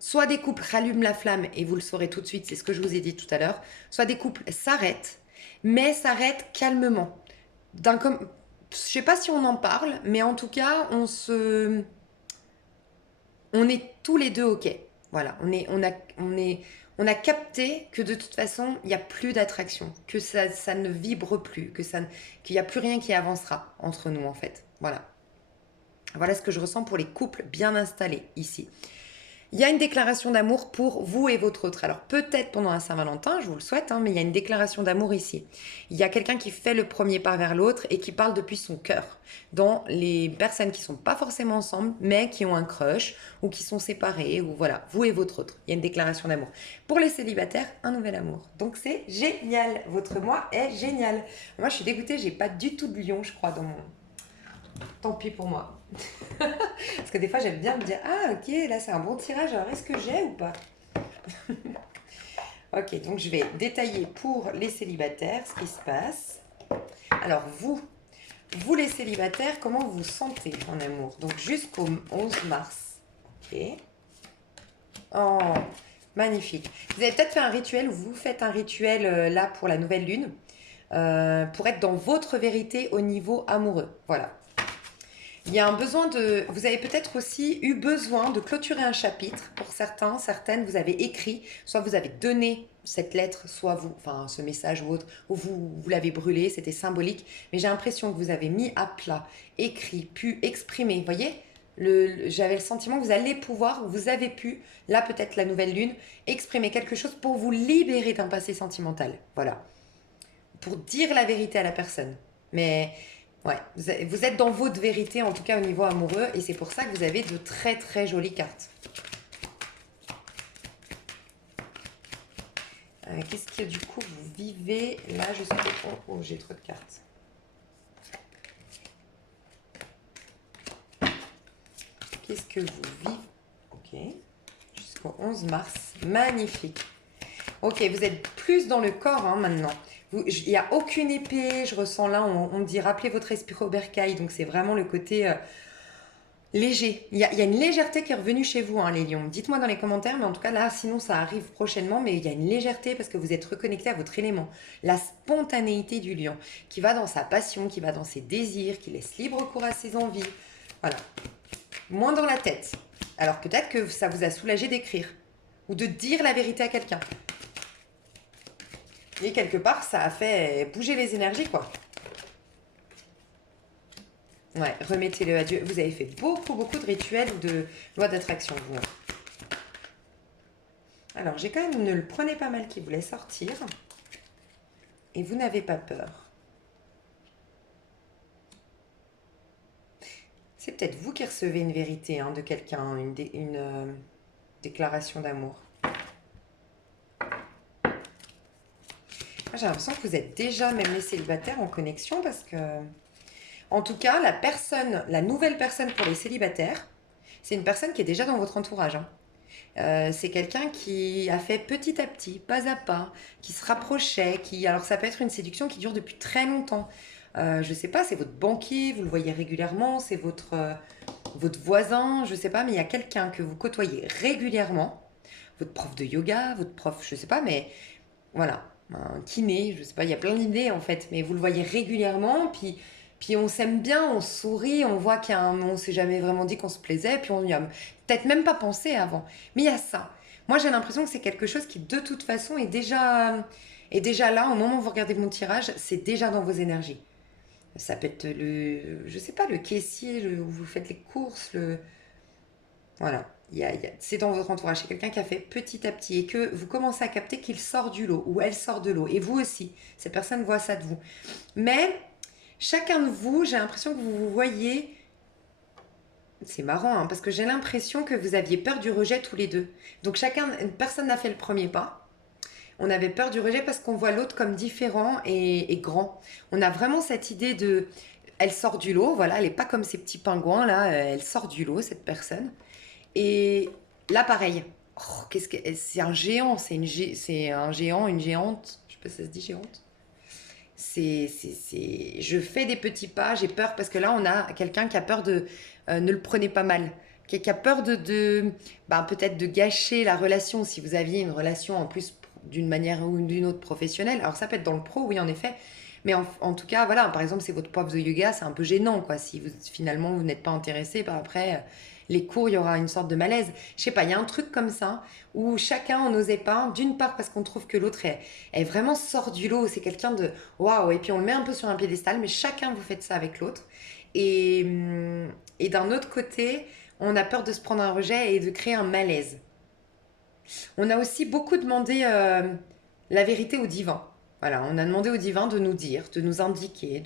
soit des couples rallument la flamme, et vous le saurez tout de suite, c'est ce que je vous ai dit tout à l'heure, soit des couples s'arrêtent, mais s'arrêtent calmement. Je ne sais pas si on en parle, mais en tout cas, on est tous les deux OK. Voilà, on a capté que de toute façon, il n'y a plus d'attraction, que ça ne vibre plus, qu'il n'y a plus rien qui avancera entre nous en fait. Voilà. Voilà ce que je ressens pour les couples bien installés ici. Il y a une déclaration d'amour pour vous et votre autre. Alors peut-être pendant la Saint-Valentin, je vous le souhaite, hein, mais il y a une déclaration d'amour ici. Il y a quelqu'un qui fait le premier pas vers l'autre et qui parle depuis son cœur. Dans les personnes qui ne sont pas forcément ensemble, mais qui ont un crush ou qui sont séparées, ou voilà, vous et votre autre. Il y a une déclaration d'amour. Pour les célibataires, un nouvel amour. Donc c'est génial. Votre mois est génial. Moi, je suis dégoûtée, j'ai pas du tout de lion, je crois, dans mon... Tant pis pour moi. Parce que des fois, j'aime bien me dire ah, ok, là, c'est un bon tirage. Alors, est-ce que j'ai ou pas? Ok, donc je vais détailler pour les célibataires ce qui se passe. Alors, vous les célibataires, comment vous vous sentez en amour? Donc, jusqu'au 11 mars. Ok. Oh, magnifique. Vous avez peut-être fait un rituel ou vous faites un rituel là pour la nouvelle lune pour être dans votre vérité au niveau amoureux. Voilà. Il y a un besoin de... Vous avez peut-être aussi eu besoin de clôturer un chapitre. Pour certains, certaines, vous avez écrit, soit vous avez donné cette lettre, soit vous, enfin ce message ou autre, ou vous l'avez brûlé, c'était symbolique. Mais j'ai l'impression que vous avez mis à plat, écrit, pu exprimer, vous voyez, J'avais le sentiment que vous allez pouvoir, vous avez pu, là peut-être la nouvelle lune, exprimer quelque chose pour vous libérer d'un passé sentimental. Voilà. Pour dire la vérité à la personne. Mais ouais, vous êtes dans votre vérité, en tout cas au niveau amoureux, et c'est pour ça que vous avez de très très jolies cartes. Qu'est-ce que du coup vous vivez? Là, je suis... Oh, j'ai trop de cartes. Qu'est-ce que vous vivez? Ok. Jusqu'au 11 mars. Magnifique. Ok, vous êtes plus dans le corps hein, maintenant. Il n'y a aucune épée. Je ressens là, on me dit rappelez votre esprit au bercail. Donc c'est vraiment le côté léger. Il y a une légèreté qui est revenue chez vous, hein, les lions. Dites-moi dans les commentaires, mais en tout cas là, sinon ça arrive prochainement. Mais il y a une légèreté parce que vous êtes reconnecté à votre élément. La spontanéité du lion qui va dans sa passion, qui va dans ses désirs, qui laisse libre cours à ses envies. Voilà. Moins dans la tête. Alors peut-être que ça vous a soulagé d'écrire ou de dire la vérité à quelqu'un. Et quelque part, ça a fait bouger les énergies, quoi. Ouais, remettez-le à Dieu. Vous avez fait beaucoup, beaucoup de rituels ou de lois d'attraction, vous. Alors, j'ai quand même ne le prenez pas mal qui voulait sortir. Et vous n'avez pas peur. C'est peut-être vous qui recevez une vérité hein, de quelqu'un, une déclaration d'amour. J'ai l'impression que vous êtes déjà, même les célibataires, en connexion parce que... En tout cas, la nouvelle personne pour les célibataires, c'est une personne qui est déjà dans votre entourage. Hein. C'est quelqu'un qui a fait petit à petit, pas à pas, qui se rapprochait, alors ça peut être une séduction qui dure depuis très longtemps. Je sais pas, c'est votre banquier, vous le voyez régulièrement, c'est votre voisin, je sais pas, mais il y a quelqu'un que vous côtoyez régulièrement, votre prof de yoga, votre prof, je sais pas, mais voilà, un kiné, je sais pas, il y a plein d'idées en fait, mais vous le voyez régulièrement, puis on s'aime bien, on sourit, on voit on s'est jamais vraiment dit qu'on se plaisait, puis on n'y a peut-être même pas pensé avant. Mais il y a ça. Moi, j'ai l'impression que c'est quelque chose qui, de toute façon, est déjà là. Au moment où vous regardez mon tirage, c'est déjà dans vos énergies. Ça peut être je sais pas, le caissier, où vous faites les courses, voilà. C'est dans votre entourage. C'est quelqu'un qui a fait petit à petit et que vous commencez à capter qu'il sort du lot ou elle sort de l'eau. Et vous aussi. Cette personne voit ça de vous. Mais chacun de vous, j'ai l'impression que vous vous voyez... C'est marrant, hein, parce que j'ai l'impression que vous aviez peur du rejet tous les deux. Donc personne n'a fait le premier pas. On avait peur du rejet parce qu'on voit l'autre comme différent et grand. On a vraiment cette idée de... Elle sort du lot, voilà, elle n'est pas comme ces petits pingouins, là. Elle sort du lot, cette personne. Et là, pareil. Oh, c'est un géant, c'est un géant, une géante. Je sais pas si ça se dit géante. Je fais des petits pas, j'ai peur parce que là, on a quelqu'un qui a peur de ne le prenez pas mal, qui a peur peut-être de gâcher la relation si vous aviez une relation en plus d'une manière ou d'une autre professionnelle. Alors ça peut être dans le pro, oui, en effet. Mais en tout cas, voilà, par exemple, c'est votre prof de yoga, c'est un peu gênant, quoi. Si finalement vous n'êtes pas intéressé, après, les cours, il y aura une sorte de malaise. Je sais pas, il y a un truc comme ça où chacun on n'osait pas, d'une part parce qu'on trouve que l'autre est vraiment sort du lot, c'est quelqu'un de waouh, et puis on le met un peu sur un piédestal, mais chacun vous faites ça avec l'autre. Et d'un autre côté, on a peur de se prendre un rejet et de créer un malaise. On a aussi beaucoup demandé la vérité au divin. Voilà, on a demandé au divin de nous dire, de nous indiquer,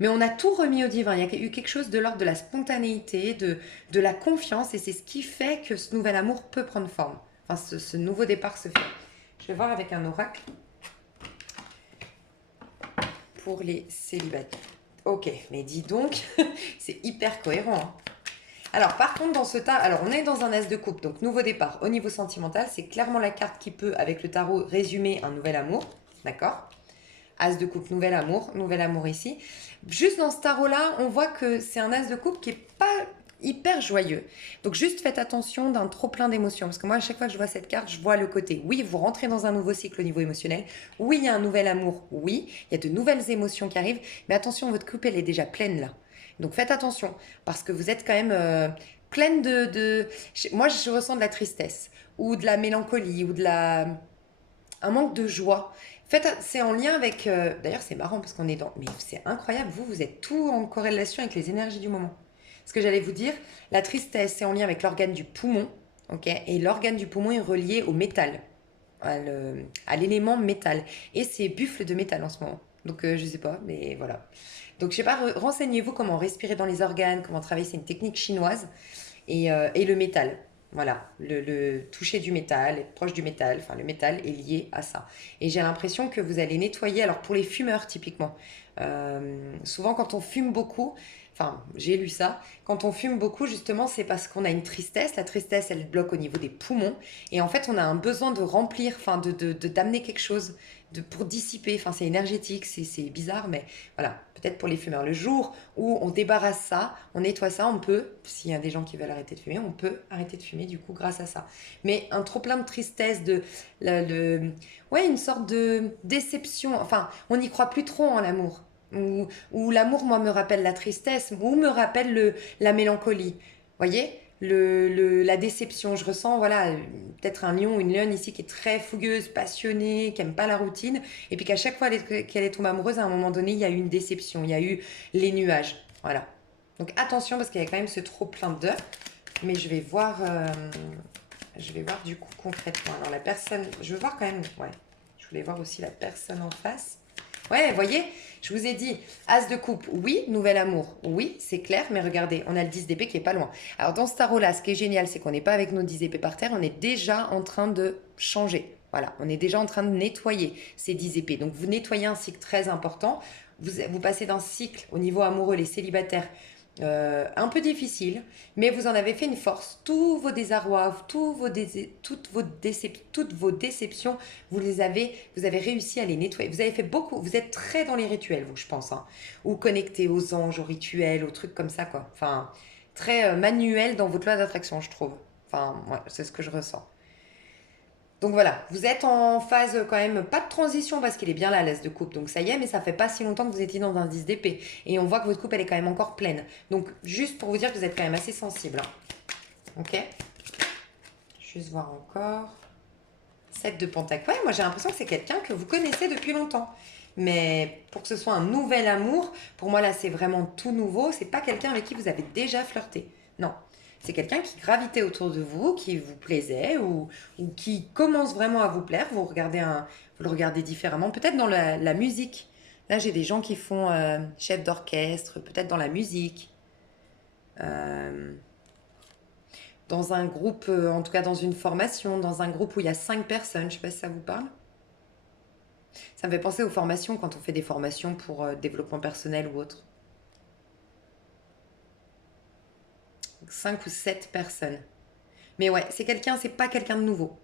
mais on a tout remis au divin. Il y a eu quelque chose de l'ordre de la spontanéité, de la confiance, et c'est ce qui fait que ce nouvel amour peut prendre forme. Enfin, ce nouveau départ se fait. Je vais voir avec un oracle pour les célibataires. Ok, mais dis donc, c'est hyper cohérent. Hein. Alors, par contre, alors on est dans un as de coupe, donc nouveau départ. Au niveau sentimental, c'est clairement la carte qui peut, avec le tarot, résumer un nouvel amour. D'accord? As de coupe, nouvel amour ici. Juste dans ce tarot-là, on voit que c'est un as de coupe qui n'est pas hyper joyeux. Donc juste faites attention d'un trop plein d'émotions. Parce que moi, à chaque fois que je vois cette carte, je vois le côté, oui, vous rentrez dans un nouveau cycle au niveau émotionnel. Oui, il y a un nouvel amour. Oui, il y a de nouvelles émotions qui arrivent. Mais attention, votre coupe, elle est déjà pleine là. Donc faites attention. Parce que vous êtes quand même pleine Moi, je ressens de la tristesse. Ou de la mélancolie. Ou un manque de joie. C'est en lien avec... D'ailleurs, c'est marrant parce qu'on est dans... Mais c'est incroyable, vous êtes tout en corrélation avec les énergies du moment. Ce que j'allais vous dire, la tristesse, c'est en lien avec l'organe du poumon, ok? Et l'organe du poumon est relié au métal, à l'élément métal. Et c'est buffle de métal en ce moment. Donc, je sais pas, mais voilà. Donc, je sais pas, renseignez-vous comment respirer dans les organes, comment travailler, c'est une technique chinoise. Et le métal. Voilà, le toucher du métal, être proche du métal, enfin le métal est lié à ça. Et j'ai l'impression que vous allez nettoyer, alors pour les fumeurs typiquement, souvent quand on fume beaucoup, enfin j'ai lu ça, quand on fume beaucoup justement c'est parce qu'on a une tristesse, la tristesse elle bloque au niveau des poumons, et en fait on a un besoin de remplir, enfin d'amener quelque chose pour dissiper, enfin c'est énergétique, c'est bizarre, mais voilà, peut-être pour les fumeurs. Le jour où on débarrasse ça, on nettoie ça, on peut, s'il y a des gens qui veulent arrêter de fumer, on peut arrêter de fumer du coup grâce à ça. Mais un trop plein de tristesse, ouais, une sorte de déception, enfin, on n'y croit plus trop en l'amour. Ou l'amour, moi, me rappelle la tristesse, ou me rappelle la mélancolie. Voyez la déception, je ressens, voilà, peut-être un lion ou une lionne ici qui est très fougueuse, passionnée, qui aime pas la routine, et puis qu'à chaque fois qu'elle est tombée amoureuse, à un moment donné, il y a eu une déception, il y a eu les nuages. Voilà. Donc attention parce qu'il y a quand même ce trop plein d'œufs. Mais je vais voir du coup concrètement. Alors la personne, je veux voir quand même, ouais. Je voulais voir aussi la personne en face. Ouais, vous voyez, je vous ai dit, as de coupe, oui, nouvel amour, oui, c'est clair, mais regardez, on a le 10 d'épée qui est pas loin. Alors dans ce tarot-là, ce qui est génial, c'est qu'on n'est pas avec nos 10 épées par terre, on est déjà en train de changer. Voilà, on est déjà en train de nettoyer ces 10 épées. Donc vous nettoyez un cycle très important. Vous passez d'un cycle au niveau amoureux, les célibataires, un peu difficile, mais vous en avez fait une force. Tous vos désarrois, toutes vos déceptions, vous avez réussi à les nettoyer. Vous avez fait beaucoup, vous êtes très dans les rituels, vous, je pense, hein, ou connecté aux anges, aux rituels, aux trucs comme ça, quoi. Enfin, très manuel dans votre loi d'attraction, je trouve. Enfin, ouais, c'est ce que je ressens. Donc voilà, vous êtes en phase quand même, pas de transition parce qu'il est bien là, l'as de coupe. Donc ça y est, mais ça fait pas si longtemps que vous étiez dans un 10 d'épée. Et on voit que votre coupe, elle est quand même encore pleine. Donc juste pour vous dire que vous êtes quand même assez sensible, hein. Ok. Juste voir encore. 7 de pentacle. Ouais, moi j'ai l'impression que c'est quelqu'un que vous connaissez depuis longtemps. Mais pour que ce soit un nouvel amour, pour moi là c'est vraiment tout nouveau. C'est pas quelqu'un avec qui vous avez déjà flirté. Non. C'est quelqu'un qui gravitait autour de vous, qui vous plaisait ou qui commence vraiment à vous plaire. Vous le regardez différemment. Peut-être dans la musique. Là j'ai des gens qui font chef d'orchestre, peut-être dans la musique. Euh, Dans un groupe, en tout cas dans une formation, dans un groupe où il y a 5 personnes. Je ne sais pas si ça vous parle. Ça me fait penser aux formations quand on fait des formations pour développement personnel ou autre. 5 ou 7 personnes. Mais ouais, c'est pas quelqu'un de nouveau.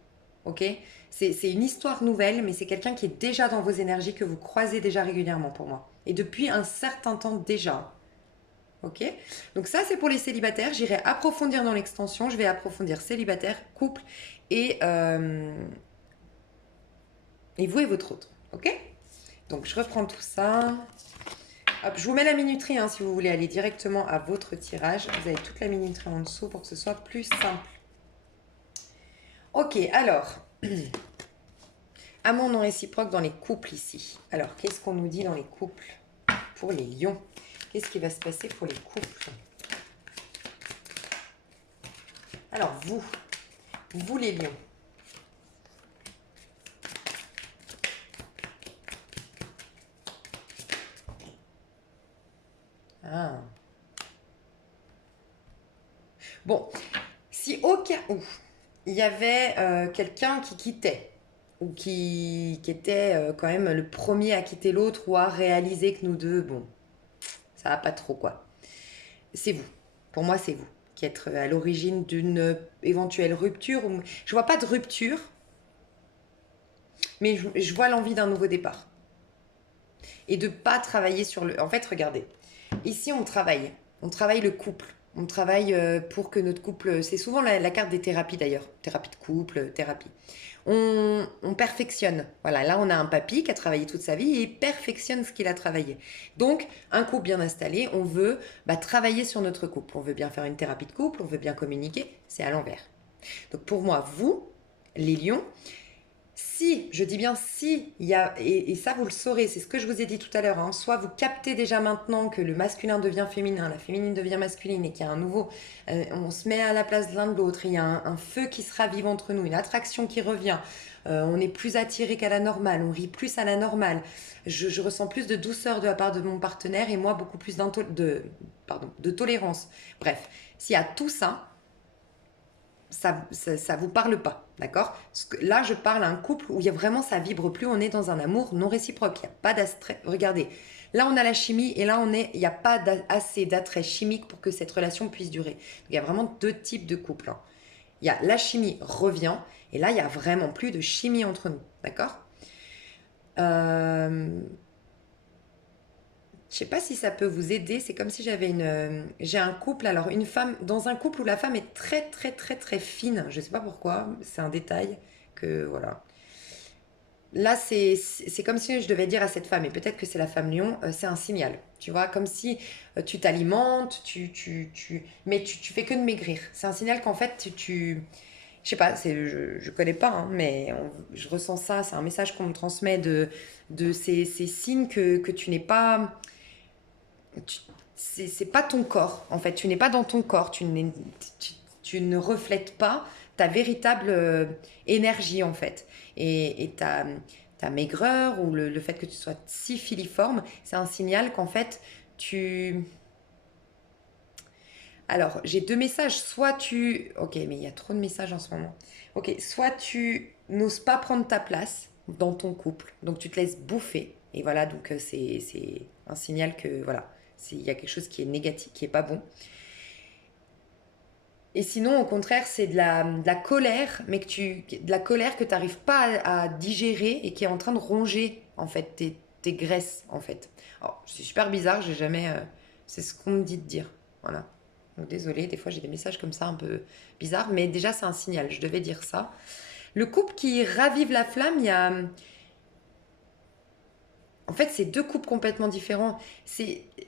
Ok. C'est une histoire nouvelle, mais c'est quelqu'un qui est déjà dans vos énergies, que vous croisez déjà régulièrement pour moi. Et depuis un certain temps déjà. Ok. Donc ça, c'est pour les célibataires. J'irai approfondir dans l'extension. Je vais approfondir célibataire, couple et et vous et votre autre. Ok. Donc je reprends tout ça. Hop, je vous mets la minuterie hein, si vous voulez aller directement à votre tirage. Vous avez toute la minuterie en dessous pour que ce soit plus simple. Ok, alors, amour non réciproque dans les couples ici. Alors, qu'est-ce qu'on nous dit dans les couples pour les lions? Qu'est-ce qui va se passer pour les couples? Alors, vous les lions. Ah. Bon, si au cas où il y avait quelqu'un qui quittait, ou qui était quand même le premier à quitter l'autre, ou à réaliser que nous deux, bon, ça va pas trop quoi. C'est vous. Pour moi, c'est vous qui êtes à l'origine d'une éventuelle rupture. Je vois pas de rupture, mais je vois l'envie d'un nouveau départ. Et de pas travailler sur le... En fait, regardez. Ici, on travaille. On travaille le couple. On travaille pour que notre couple... C'est souvent la carte des thérapies d'ailleurs. Thérapie de couple, thérapie. On perfectionne. Voilà, là, on a un papy qui a travaillé toute sa vie et il perfectionne ce qu'il a travaillé. Donc, un couple bien installé, on veut travailler sur notre couple. On veut bien faire une thérapie de couple, on veut bien communiquer. C'est à l'envers. Donc, pour moi, vous, les lions, Si, je dis bien si, il y a, et ça vous le saurez, c'est ce que je vous ai dit tout à l'heure, hein, soit vous captez déjà maintenant que le masculin devient féminin, la féminine devient masculine et qu'il y a un nouveau, on se met à la place de l'un de l'autre, il y a un feu qui se ravive entre nous, une attraction qui revient, on est plus attiré qu'à la normale, on rit plus à la normale, je ressens plus de douceur de la part de mon partenaire et moi beaucoup plus de tolérance. Bref, s'il y a tout ça, ça vous parle pas, d'accord? Parce que là, je parle à un couple où il y a vraiment ça vibre plus, on est dans un amour non réciproque, il n'y a pas d'attrait. Regardez, là on a la chimie et là il n'y a pas assez d'attrait chimique pour que cette relation puisse durer. Donc, il y a vraiment deux types de couples, hein. Il y a la chimie revient et là il y a vraiment plus de chimie entre nous, d'accord? Euh, Je sais pas si ça peut vous aider. C'est comme si j'ai un couple. Alors une femme dans un couple où la femme est très très très très fine. Je sais pas pourquoi. C'est un détail que voilà. Là c'est comme si je devais dire à cette femme et peut-être que c'est la femme lion. C'est un signal. Tu vois, comme si tu t'alimentes, mais tu fais que de maigrir. C'est un signal qu'en fait je sais pas. Je connais pas, hein, mais je ressens ça. C'est un message qu'on me transmet de ces signes que tu n'es pas tu- c'est pas ton corps, en fait. Tu n'es pas dans ton corps. Tu, tu ne reflètes pas ta véritable énergie, en fait. Et ta maigreur ou le fait que tu sois si filiforme, c'est un signal qu'en fait, tu... Alors, j'ai deux messages. Soit tu... Ok, mais il y a trop de messages en ce moment. Ok, soit tu n'oses pas prendre ta place dans ton couple, donc tu te laisses bouffer. Et voilà, donc c'est un signal que, voilà, il y a quelque chose qui est négatif, qui est pas bon. Et sinon, au contraire, c'est de la colère, mais de la colère que tu n'arrives pas à digérer et qui est en train de ronger, en fait, tes graisses, en fait. Alors, c'est super bizarre, j'ai jamais... c'est ce qu'on me dit de dire. Voilà. Donc, désolée, des fois, j'ai des messages comme ça un peu bizarres, mais déjà, c'est un signal, je devais dire ça. Le couple qui ravive la flamme, il y a... En fait, c'est deux couples complètement différents.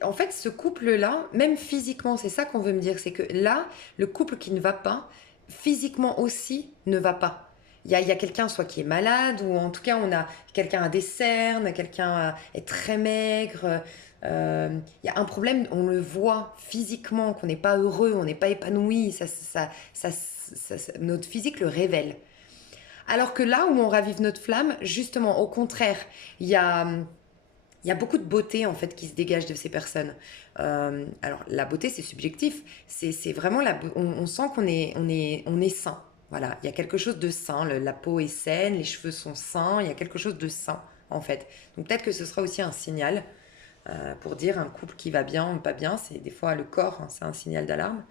En fait, ce couple-là, même physiquement, c'est ça qu'on veut me dire, c'est que là, le couple qui ne va pas, physiquement aussi, ne va pas. Il y a quelqu'un soit qui est malade, ou en tout cas, on a quelqu'un a des cernes, est très maigre. Il y a un problème, on le voit physiquement, qu'on n'est pas heureux, on n'est pas épanoui. Notre physique le révèle. Alors que là où on ravive notre flamme, justement, au contraire, il y a il y a beaucoup de beauté en fait qui se dégage de ces personnes. Alors la beauté c'est subjectif, c'est vraiment on sent on est sain. Voilà, il y a quelque chose de sain. La peau est saine, les cheveux sont sains, il y a quelque chose de sain en fait. Donc peut-être que ce sera aussi un signal pour dire un couple qui va bien ou pas bien. C'est des fois le corps, hein, c'est un signal d'alarme.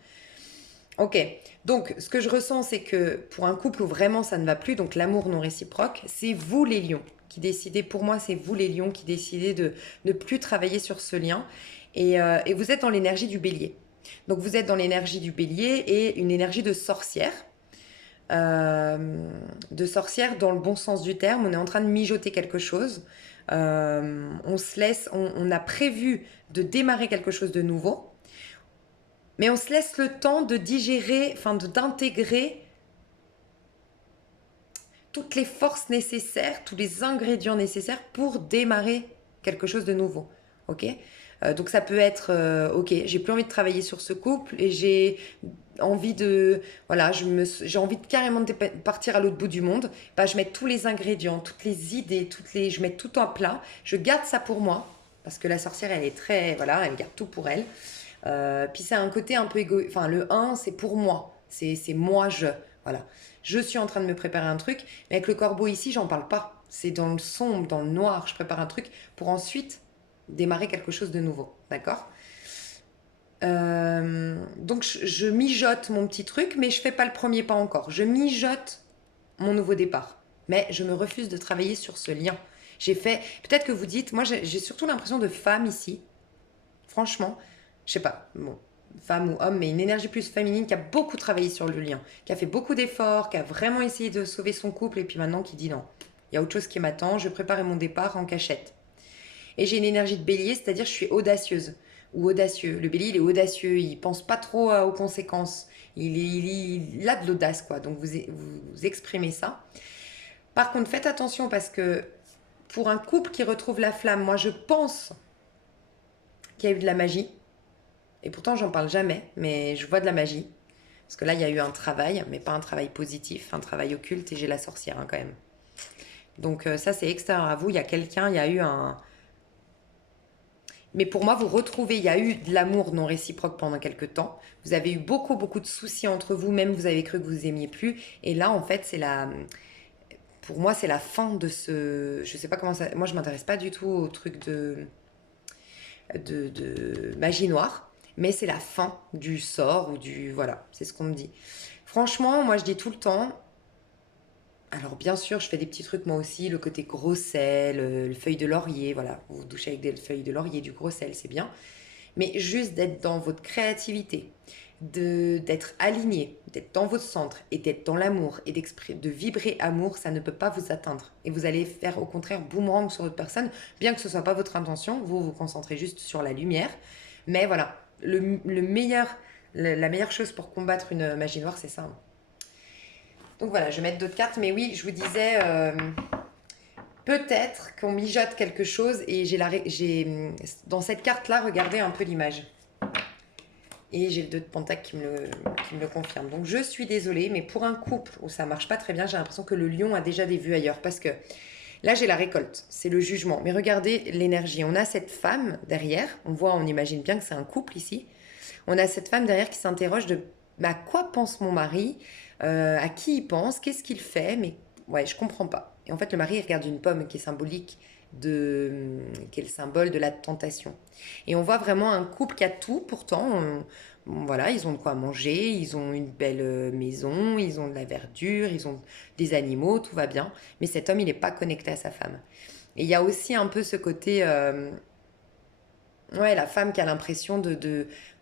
Ok, donc ce que je ressens, c'est que pour un couple où vraiment ça ne va plus, donc l'amour non réciproque, c'est vous les lions qui décidez, pour moi c'est vous les lions qui décidez de ne plus travailler sur ce lien. Et vous êtes dans l'énergie du bélier. Donc vous êtes dans l'énergie du bélier et une énergie de sorcière dans le bon sens du terme. On est en train de mijoter quelque chose. On a prévu de démarrer quelque chose de nouveau. Mais on se laisse le temps de digérer, enfin d'intégrer toutes les forces nécessaires, tous les ingrédients nécessaires pour démarrer quelque chose de nouveau. Ok. Donc ça peut être, ok, j'ai plus envie de travailler sur ce couple et j'ai envie de, voilà, j'ai envie de carrément de partir à l'autre bout du monde. Bah, je mets tous les ingrédients, toutes les idées, je mets tout en plat. Je garde ça pour moi parce que la sorcière, elle est très, voilà, elle garde tout pour elle. Puis c'est un côté un peu égoïste. Enfin, le un c'est pour moi. C'est moi, je. Voilà. Je suis en train de me préparer un truc, mais avec le corbeau ici, j'en parle pas. C'est dans le sombre, dans le noir. Je prépare un truc pour ensuite démarrer quelque chose de nouveau. D'accord. Donc, je mijote mon petit truc, mais je fais pas le premier pas encore. Je mijote mon nouveau départ. Mais je me refuse de travailler sur ce lien. J'ai fait. Peut-être que vous dites, moi, j'ai surtout l'impression de femme ici. Franchement, je sais pas, bon, femme ou homme, mais une énergie plus féminine qui a beaucoup travaillé sur le lien, qui a fait beaucoup d'efforts, qui a vraiment essayé de sauver son couple et puis maintenant qui dit non, il y a autre chose qui m'attend, je vais préparer mon départ en cachette. Et j'ai une énergie de bélier, c'est-à-dire je suis audacieuse ou audacieux. Le bélier, il est audacieux, il pense pas trop aux conséquences. Il a de l'audace, quoi. Donc vous exprimez ça. Par contre, faites attention parce que pour un couple qui retrouve la flamme, moi je pense qu'il y a eu de la magie. Et pourtant, j'en parle jamais, mais je vois de la magie. Parce que là, il y a eu un travail, mais pas un travail positif, un travail occulte, et j'ai la sorcière quand même. Donc ça, c'est extérieur à vous. Il y a quelqu'un, il y a eu un... Mais pour moi, vous retrouvez, il y a eu de l'amour non réciproque pendant quelques temps. Vous avez eu beaucoup, beaucoup de soucis entre vous, même vous avez cru que vous vous aimiez plus. Et là, en fait, c'est la... Pour moi, c'est la fin de ce... Je sais pas comment ça... Moi, je m'intéresse pas du tout au truc de magie noire. Mais c'est la fin du sort ou du... Voilà, c'est ce qu'on me dit. Franchement, moi, je dis tout le temps... Alors bien sûr, je fais des petits trucs moi aussi, le côté gros sel, le feuille de laurier, voilà, vous vous douchez avec des feuilles de laurier, du gros sel, c'est bien. Mais juste d'être dans votre créativité, d'être aligné, d'être dans votre centre et d'être dans l'amour et de vibrer amour, ça ne peut pas vous atteindre. Et vous allez faire au contraire boomerang sur votre personne, bien que ce ne soit pas votre intention, vous vous concentrez juste sur la lumière. Mais voilà, la meilleure chose pour combattre une magie noire, c'est ça, hein. Donc voilà, je vais mettre d'autres cartes, mais oui, je vous disais, peut-être qu'on mijote quelque chose et j'ai dans cette carte-là, regardez un peu l'image. Et j'ai le 2 de Pentacle qui me le confirme. Donc je suis désolée, mais pour un couple où ça marche pas très bien, j'ai l'impression que le lion a déjà des vues ailleurs. Parce que là, j'ai la récolte, c'est le jugement. Mais regardez l'énergie. On a cette femme derrière, on imagine bien que c'est un couple ici. On a cette femme derrière qui s'interroge de à quoi pense mon mari, à qui il pense, qu'est-ce qu'il fait, mais ouais, je comprends pas. Et en fait, le mari il regarde une pomme qui est symbolique qui est le symbole de la tentation. Et on voit vraiment un couple qui a tout, pourtant, voilà, ils ont de quoi manger, ils ont une belle maison, ils ont de la verdure, ils ont des animaux, tout va bien. Mais cet homme, il n'est pas connecté à sa femme. Et il y a aussi un peu ce côté, ouais, la femme qui a l'impression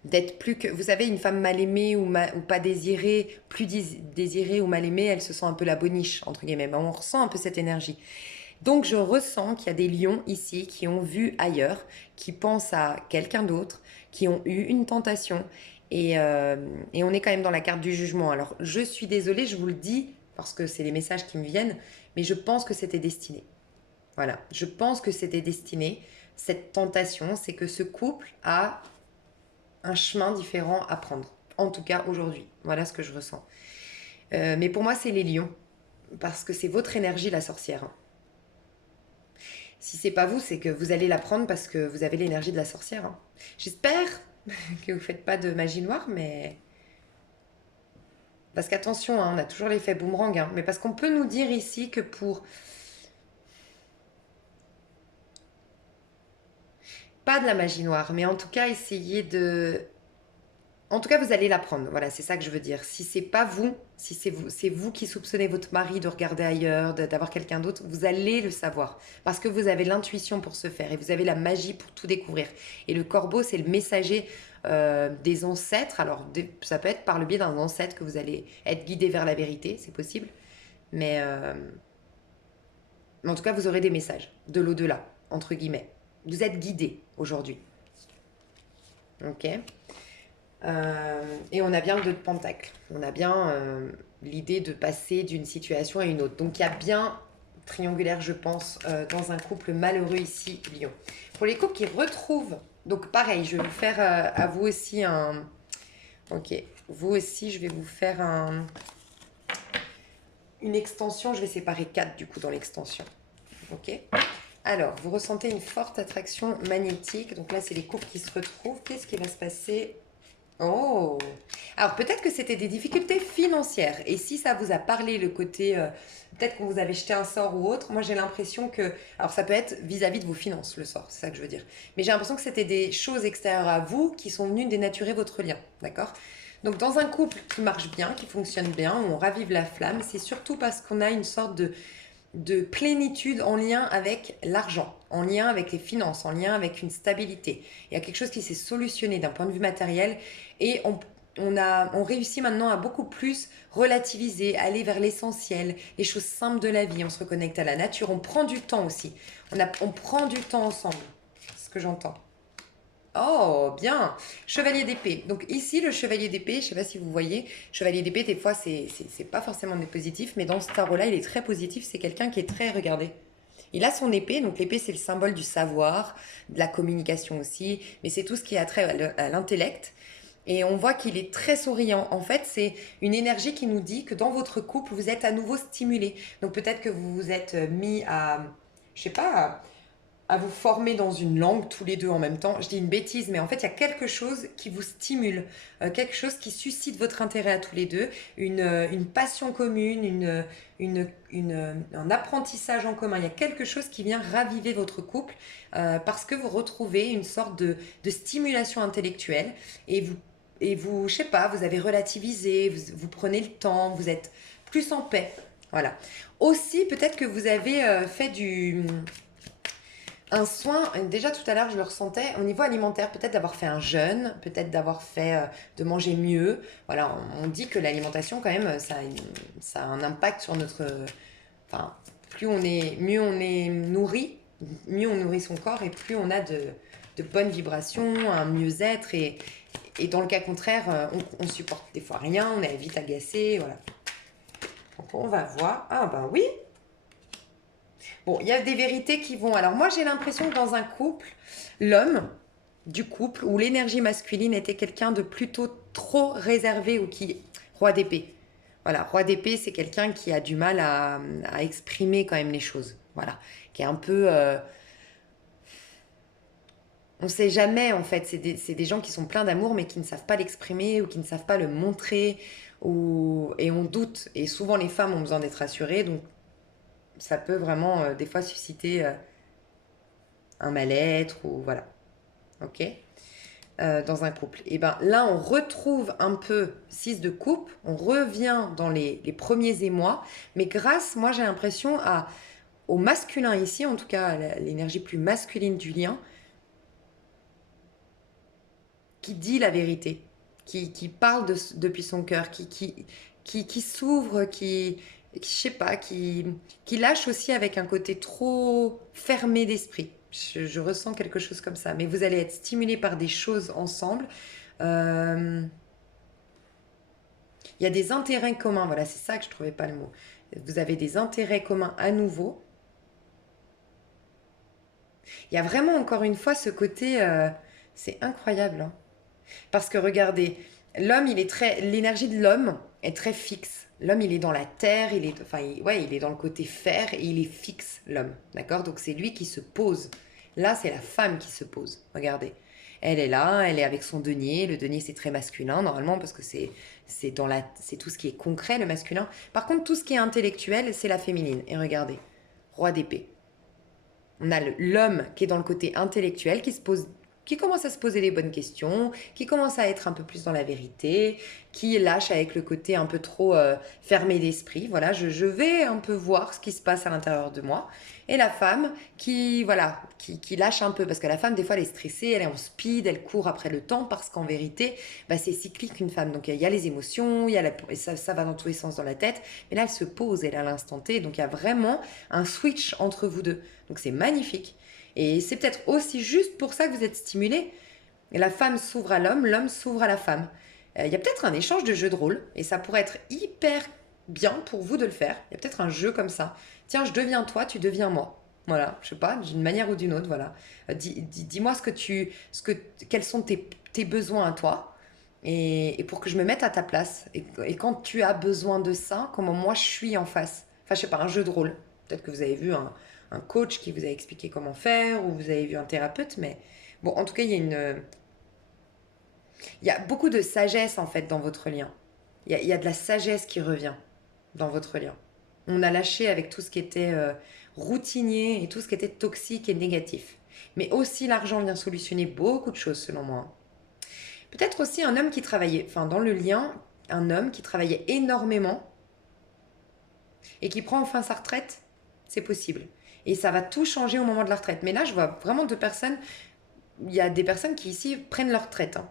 d'être plus que... Vous savez, une femme mal aimée ou pas désirée, plus désirée ou mal aimée, elle se sent un peu la boniche, entre guillemets. Ben, on ressent un peu cette énergie. Donc je ressens qu'il y a des lions ici qui ont vu ailleurs, qui pensent à quelqu'un d'autre, qui ont eu une tentation. Et on est quand même dans la carte du jugement. Alors je suis désolée, je vous le dis, parce que c'est les messages qui me viennent, mais je pense que c'était destiné. Voilà, je pense que c'était destiné. Cette tentation, c'est que ce couple a un chemin différent à prendre. En tout cas, aujourd'hui. Voilà ce que je ressens. Mais pour moi, c'est les lions. Parce que c'est votre énergie, la sorcière. Si c'est pas vous, c'est que vous allez la prendre parce que vous avez l'énergie de la sorcière, hein. J'espère que vous faites pas de magie noire, mais... Parce qu'attention, hein, on a toujours l'effet boomerang. Hein. Mais parce qu'on peut nous dire ici que pour... Pas de la magie noire, mais en tout cas, essayez de... En tout cas, vous allez l'apprendre. Voilà, c'est ça que je veux dire. Si c'est pas vous, si c'est vous qui soupçonnez votre mari de regarder ailleurs, d'avoir quelqu'un d'autre, vous allez le savoir. Parce que vous avez l'intuition pour se faire et vous avez la magie pour tout découvrir. Et le corbeau, c'est le messager des ancêtres. Alors, ça peut être par le biais d'un ancêtre que vous allez être guidé vers la vérité, c'est possible. Mais en tout cas, vous aurez des messages de l'au-delà, entre guillemets. Vous êtes guidé aujourd'hui. Ok. Et on a bien le 2 de Pentacle. On a bien l'idée de passer d'une situation à une autre. Donc il y a bien triangulaire, je pense, dans un couple malheureux ici, Lion. Pour les couples qui retrouvent, donc pareil, je vais vous faire à vous aussi un... Ok, vous aussi, je vais vous faire une extension. Je vais séparer 4 du coup dans l'extension. Ok. Alors, vous ressentez une forte attraction magnétique. Donc là, c'est les couples qui se retrouvent. Qu'est-ce qui va se passer ? Oh! Alors peut-être que c'était des difficultés financières. Et si ça vous a parlé, le côté, peut-être qu'on vous avait jeté un sort ou autre, moi j'ai l'impression que... Alors ça peut être vis-à-vis de vos finances, le sort, c'est ça que je veux dire. Mais j'ai l'impression que c'était des choses extérieures à vous qui sont venues dénaturer votre lien, d'accord? Donc dans un couple qui marche bien, qui fonctionne bien, où on ravive la flamme, c'est surtout parce qu'on a une sorte de plénitude en lien avec l'argent, en lien avec les finances, en lien avec une stabilité. Il y a quelque chose qui s'est solutionné d'un point de vue matériel et on réussit maintenant à beaucoup plus relativiser, aller vers l'essentiel, les choses simples de la vie. On se reconnecte à la nature, on prend du temps aussi. On prend du temps ensemble, c'est ce que j'entends. Oh, bien. Chevalier d'épée. Donc ici, le chevalier d'épée, je ne sais pas si vous voyez, chevalier d'épée, des fois, c'est pas forcément des positifs, mais dans ce tarot-là, il est très positif. C'est quelqu'un qui est très, regardez. Il a son épée, donc l'épée, c'est le symbole du savoir, de la communication aussi, mais c'est tout ce qui a trait à l'intellect. Et on voit qu'il est très souriant. En fait, c'est une énergie qui nous dit que dans votre couple, vous êtes à nouveau stimulé. Donc peut-être que vous vous êtes mis à, je sais pas, à vous former dans une langue tous les deux en même temps. Je dis une bêtise, mais en fait, il y a quelque chose qui vous stimule, quelque chose qui suscite votre intérêt à tous les deux, une passion commune, un apprentissage en commun. Il y a quelque chose qui vient raviver votre couple parce que vous retrouvez une sorte de stimulation intellectuelle et vous, je sais pas, vous avez relativisé, vous prenez le temps, vous êtes plus en paix. Voilà. Aussi, peut-être que vous avez fait un soin, déjà tout à l'heure je le ressentais, au niveau alimentaire, peut-être d'avoir fait un jeûne, peut-être d'avoir fait, de manger mieux. Voilà, on dit que l'alimentation quand même, ça a un impact sur notre... Enfin, mieux on est nourri, mieux on nourrit son corps et plus on a de bonnes vibrations, un mieux-être et dans le cas contraire, on supporte des fois rien, on est vite agacé, voilà. Donc on va voir. Ah ben oui, bon, il y a des vérités qui vont. Alors moi, j'ai l'impression que dans un couple, l'homme du couple où l'énergie masculine était quelqu'un de plutôt trop réservé ou qui... Roi d'épée. Voilà, roi d'épée, c'est quelqu'un qui a du mal à exprimer quand même les choses. Voilà, qui est un peu... on ne sait jamais en fait, c'est des gens qui sont pleins d'amour mais qui ne savent pas l'exprimer ou qui ne savent pas le montrer et on doute. Et souvent les femmes ont besoin d'être rassurées, donc ça peut vraiment des fois susciter un mal-être ou voilà, ok. Dans un couple. Et ben là, on retrouve un peu 6 de coupe, on revient dans les premiers émois, mais grâce, moi j'ai l'impression, au masculin ici, en tout cas à l'énergie plus masculine du lien, qui dit la vérité, qui parle depuis son cœur, qui s'ouvre, je sais pas, qui lâche aussi avec un côté trop fermé d'esprit. Je ressens quelque chose comme ça. Mais vous allez être stimulés par des choses ensemble. Euh, Il y a des intérêts communs. Voilà, c'est ça que je trouvais pas le mot. Vous avez des intérêts communs à nouveau. Il y a vraiment encore une fois ce côté. C'est incroyable, hein. Parce que regardez, l'homme, l'énergie de l'homme est très fixe. L'homme, il est dans la terre, ouais, il est dans le côté fer et il est fixe, l'homme. D'accord? Donc c'est lui qui se pose. Là, c'est la femme qui se pose. Regardez. Elle est là, elle est avec son denier. Le denier, c'est très masculin, normalement, parce que c'est tout ce qui est concret, le masculin. Par contre, tout ce qui est intellectuel, c'est la féminine. Et regardez, roi d'épée. On a l'homme qui est dans le côté intellectuel, qui commence à se poser les bonnes questions, qui commence à être un peu plus dans la vérité, qui lâche avec le côté un peu trop fermé d'esprit. Voilà, je vais un peu voir ce qui se passe à l'intérieur de moi. Et la femme voilà, qui lâche un peu, parce que la femme, des fois, elle est stressée, elle est en speed, elle court après le temps, parce qu'en vérité, bah, c'est cyclique une femme. Donc il y a les émotions, et ça va dans tous les sens dans la tête, mais là, elle se pose, elle est à l'instant T, donc il y a vraiment un switch entre vous deux. Donc c'est magnifique. Et c'est peut-être aussi juste pour ça que vous êtes stimulé. La femme s'ouvre à l'homme, l'homme s'ouvre à la femme. Il y a peut-être un échange de jeux de rôle, et ça pourrait être hyper bien pour vous de le faire. Il y a peut-être un jeu comme ça. Tiens, je deviens toi, tu deviens moi. Voilà, je sais pas, d'une manière ou d'une autre, voilà. Dis-moi quels sont tes besoins à toi, et pour que je me mette à ta place. Et quand tu as besoin de ça, comment moi je suis en face. Enfin, je sais pas, un jeu de rôle. Peut-être que vous avez vu un coach qui vous a expliqué comment faire, ou vous avez vu un thérapeute, mais bon, en tout cas, il y a beaucoup de sagesse en fait dans votre lien. Il y a de la sagesse qui revient dans votre lien. On a lâché avec tout ce qui était routinier et tout ce qui était toxique et négatif. Mais aussi l'argent vient solutionner beaucoup de choses selon moi. Peut-être aussi un homme qui travaillait, enfin dans le lien, un homme qui travaillait énormément et qui prend enfin sa retraite, c'est possible. Et ça va tout changer au moment de la retraite. Mais là, je vois vraiment deux personnes. Il y a des personnes qui ici prennent leur retraite, hein.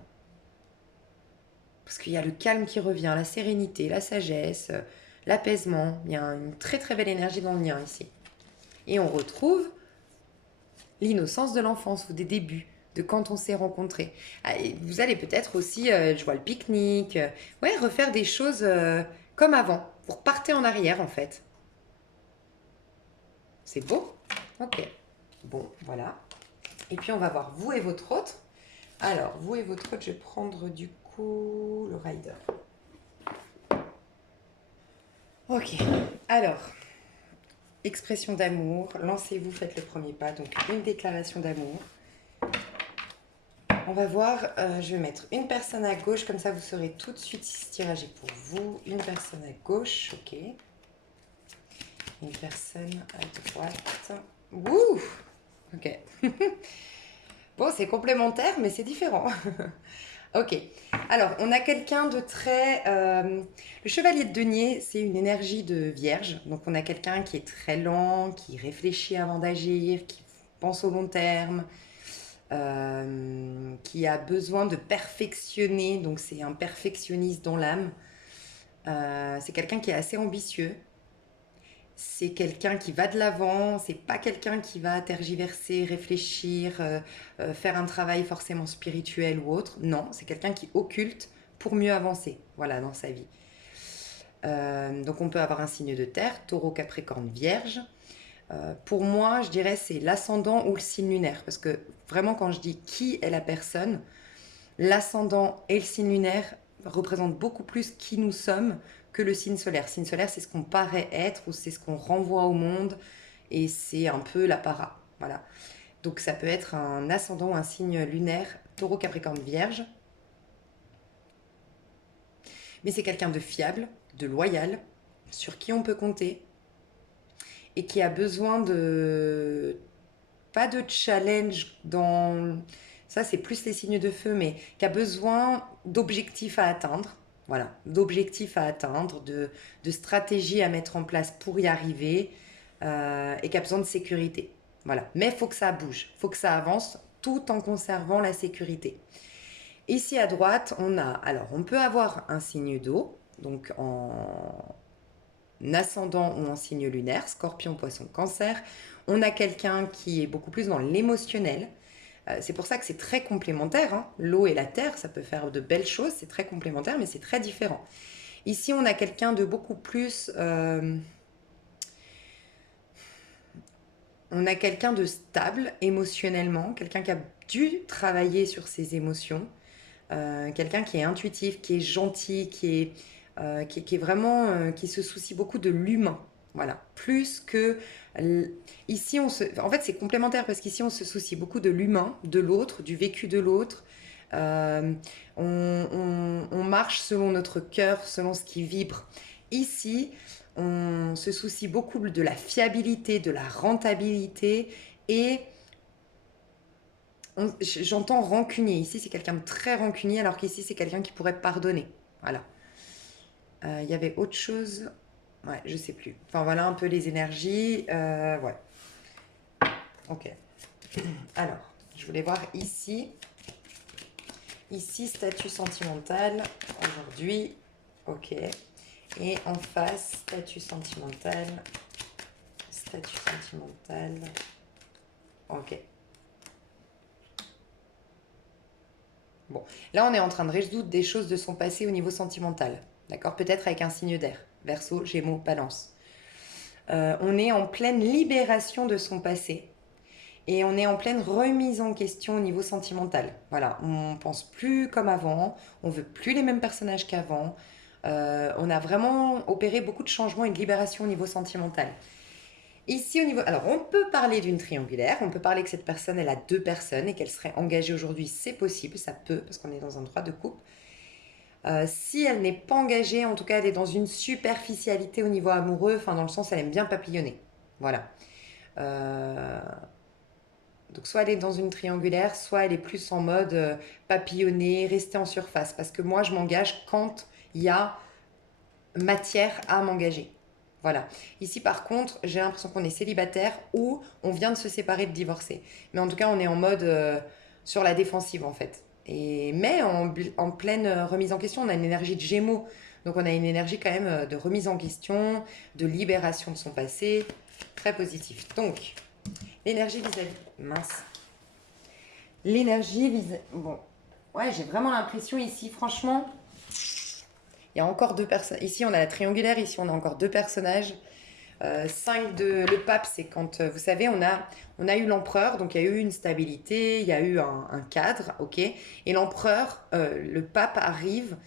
Parce qu'il y a le calme qui revient, la sérénité, la sagesse, l'apaisement. Il y a une très très belle énergie dans le lien ici. Et on retrouve l'innocence de l'enfance ou des débuts. de quand on s'est rencontrés. Ah, et vous allez peut-être aussi, je vois le pique-nique, ouais, refaire des choses comme avant. Vous repartez en arrière en fait. C'est beau? Ok. Bon, voilà. Et puis on va voir vous et votre autre. Alors, vous et votre autre, je vais prendre du coup le rider. Ok. Alors, expression d'amour. Lancez-vous, faites le premier pas. Donc, une déclaration d'amour. On va voir, je vais mettre une personne à gauche, comme ça vous saurez tout de suite si ce tirage est pour vous. Une personne à gauche, ok. Une personne à droite. Wouh! Ok. Bon, c'est complémentaire, mais c'est différent. Ok. Alors, on a quelqu'un de très... le chevalier de denier, c'est une énergie de vierge. Donc, on a quelqu'un qui est très lent, qui réfléchit avant d'agir, qui pense au long terme, qui a besoin de perfectionner. Donc, c'est un perfectionniste dans l'âme. C'est quelqu'un qui est assez ambitieux. C'est quelqu'un qui va de l'avant, c'est pas quelqu'un qui va tergiverser, réfléchir, faire un travail forcément spirituel ou autre. Non, c'est quelqu'un qui occulte pour mieux avancer, voilà, dans sa vie. Donc on peut avoir un signe de terre, taureau, capricorne, vierge. Pour moi, je dirais c'est l'ascendant ou le signe lunaire, parce que vraiment quand je dis qui est la personne, l'ascendant et le signe lunaire représentent beaucoup plus qui nous sommes que le signe solaire. Le signe solaire, c'est ce qu'on paraît être ou c'est ce qu'on renvoie au monde et c'est un peu l'apparat. Voilà. Donc ça peut être un ascendant ou un signe lunaire, taureau, capricorne, vierge. Mais c'est quelqu'un de fiable, de loyal, sur qui on peut compter et qui a besoin de... pas de challenge dans... Ça, c'est plus les signes de feu, mais qui a besoin d'objectifs à atteindre. Voilà, d'objectifs à atteindre, de stratégies à mettre en place pour y arriver et qui a besoin de sécurité. Voilà, mais il faut que ça bouge, il faut que ça avance tout en conservant la sécurité. Ici à droite, on a, alors on peut avoir un signe d'eau, donc en ascendant ou en signe lunaire, scorpion, poisson, cancer. On a quelqu'un qui est beaucoup plus dans l'émotionnel. C'est pour ça que c'est très complémentaire. Hein. L'eau et la terre, ça peut faire de belles choses, c'est très complémentaire, mais c'est très différent. Ici, on a quelqu'un de beaucoup plus... on a quelqu'un de stable émotionnellement, quelqu'un qui a dû travailler sur ses émotions, quelqu'un qui est intuitif, qui est gentil, qui est vraiment, qui se soucie beaucoup de l'humain. Voilà, plus que ici en fait c'est complémentaire parce qu'ici on se soucie beaucoup de l'humain, de l'autre, du vécu de l'autre. Euh, on marche selon notre cœur, selon ce qui vibre. Ici, on se soucie beaucoup de la fiabilité, de la rentabilité et j'entends rancunier. Ici, c'est quelqu'un de très rancunier, alors qu'ici, c'est quelqu'un qui pourrait pardonner. Voilà. Il y avait autre chose. Ouais, je sais plus. Enfin, voilà un peu les énergies. Ouais. Ok. Alors, je voulais voir ici. Ici, statut sentimental. Aujourd'hui. Ok. Et en face, statut sentimental. Statut sentimental. Ok. Bon, là on est en train de résoudre des choses de son passé au niveau sentimental. D'accord? Peut-être avec un signe d'air. Verseau, Gémeaux, Balance. On est en pleine libération de son passé. Et on est en pleine remise en question au niveau sentimental. Voilà, on pense plus comme avant, on veut plus les mêmes personnages qu'avant. On a vraiment opéré beaucoup de changements et de libération au niveau sentimental. Ici, au niveau... Alors, on peut parler d'une triangulaire, on peut parler que cette personne, elle a deux personnes et qu'elle serait engagée aujourd'hui, c'est possible, ça peut, parce qu'on est dans un droit de couple. Si elle n'est pas engagée, en tout cas, elle est dans une superficialité au niveau amoureux, enfin, dans le sens, elle aime bien papillonner. Voilà. Donc, soit elle est dans une triangulaire, soit elle est plus en mode papillonner, rester en surface. Parce que moi, je m'engage quand il y a matière à m'engager. Voilà. Ici, par contre, j'ai l'impression qu'on est célibataire ou on vient de se séparer, de divorcer. Mais en tout cas, on est en mode sur la défensive, en fait. Mais en pleine remise en question, on a une énergie de Gémeaux. Donc, on a une énergie quand même de remise en question, de libération de son passé. Très positif. Donc, l'énergie vis-à-vis. Mince. l'énergie vise... Bon, ouais, j'ai vraiment l'impression ici, franchement, il y a encore deux personnes. Ici, on a la triangulaire, ici, on a encore deux personnages. 5 de... Le pape, c'est quand, vous savez, on a eu l'empereur, donc il y a eu une stabilité, il y a eu un cadre, ok. Et l'empereur, le pape arrive,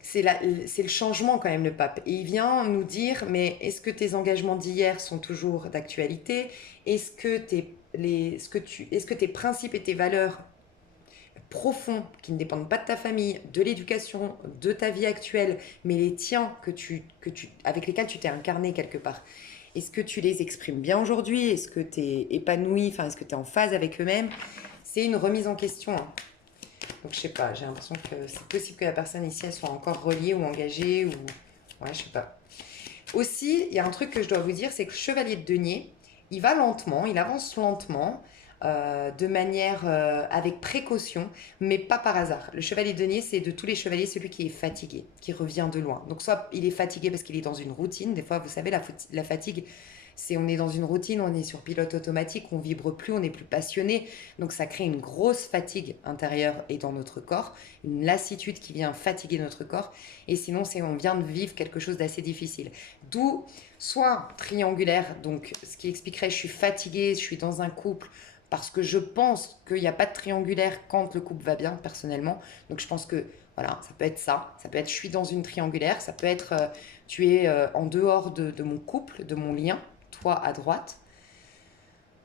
c'est le changement quand même, le pape. Et il vient nous dire, mais est-ce que tes engagements d'hier sont toujours d'actualité? Est-ce que est-ce que tes principes et tes valeurs profonds, qui ne dépendent pas de ta famille, de l'éducation, de ta vie actuelle, mais les tiens avec lesquels tu t'es incarné quelque part, est-ce que tu les exprimes bien aujourd'hui? Est-ce que tu es épanoui? Enfin, est-ce que tu es en phase avec eux-mêmes? C'est une remise en question, hein. Donc, je sais pas, j'ai l'impression que c'est possible que la personne ici, elle soit encore reliée ou engagée, ou... Ouais, je sais pas. Aussi, il y a un truc que je dois vous dire, c'est que le chevalier de denier, il va lentement, il avance lentement, de manière avec précaution, mais pas par hasard. Le chevalier de denier, c'est de tous les chevaliers celui qui est fatigué, qui revient de loin. Donc soit il est fatigué parce qu'il est dans une routine, des fois vous savez la fatigue, c'est on est dans une routine, on est sur pilote automatique, on vibre plus, on n'est plus passionné, donc ça crée une grosse fatigue intérieure et dans notre corps, une lassitude qui vient fatiguer notre corps, et sinon c'est on vient de vivre quelque chose d'assez difficile. D'où soit triangulaire, donc ce qui expliquerait je suis fatiguée, je suis dans un couple, parce que je pense qu'il n'y a pas de triangulaire quand le couple va bien, personnellement. Donc je pense que voilà, ça peut être ça. Ça peut être je suis dans une triangulaire, ça peut être tu es en dehors de mon couple, de mon lien, toi à droite.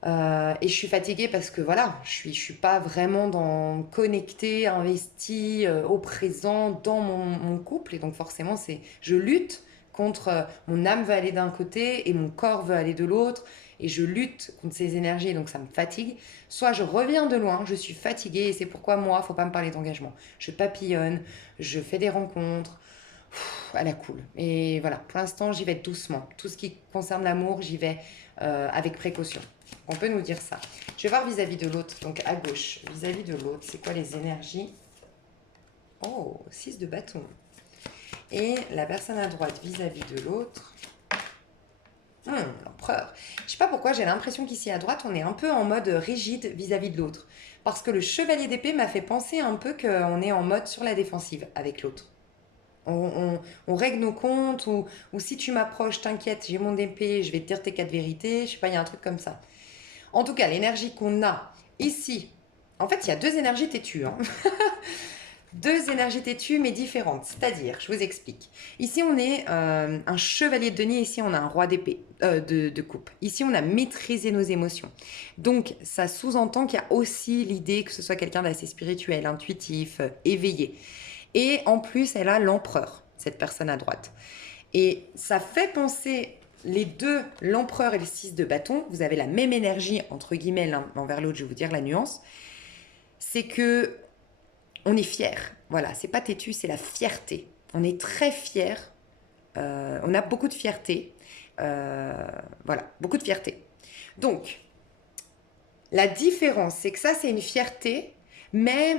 Et je suis fatiguée parce que voilà, je suis pas vraiment connectée, investie au présent dans mon couple. Et donc forcément, je lutte contre, mon âme veut aller d'un côté et mon corps veut aller de l'autre. Et je lutte contre ces énergies, donc ça me fatigue. Soit je reviens de loin, je suis fatiguée et c'est pourquoi moi, faut pas me parler d'engagement. Je papillonne, je fais des rencontres, à la cool. Et voilà, pour l'instant, j'y vais doucement. Tout ce qui concerne l'amour, j'y vais avec précaution. On peut nous dire ça. Je vais voir vis-à-vis de l'autre, donc à gauche. Vis-à-vis de l'autre, c'est quoi les énergies? Oh, 6 de bâton. Et la personne à droite vis-à-vis de l'autre. L'empereur. Je sais pas pourquoi, j'ai l'impression qu'ici à droite, on est un peu en mode rigide vis-à-vis de l'autre. Parce que le chevalier d'épée m'a fait penser un peu qu'on est en mode sur la défensive avec l'autre. On règle nos comptes, ou si tu m'approches, t'inquiète, j'ai mon épée, je vais te dire tes 4 vérités, je sais pas, il y a un truc comme ça. En tout cas, l'énergie qu'on a ici, en fait, il y a deux énergies têtues, hein. Deux énergies têtues, mais différentes. C'est-à-dire, je vous explique. Ici, on est un chevalier de denier. Ici, on a un roi d'épée, de coupe. Ici, on a maîtrisé nos émotions. Donc, ça sous-entend qu'il y a aussi l'idée que ce soit quelqu'un d'assez spirituel, intuitif, éveillé. Et en plus, elle a l'empereur, cette personne à droite. Et ça fait penser les deux, l'empereur et le 6 de bâton. Vous avez la même énergie, entre guillemets, l'un envers l'autre, je vais vous dire la nuance. C'est que on est fier. Voilà, c'est pas têtu, c'est la fierté. On est très fier. On a beaucoup de fierté. Voilà, beaucoup de fierté. Donc, la différence, c'est que ça, c'est une fierté, mais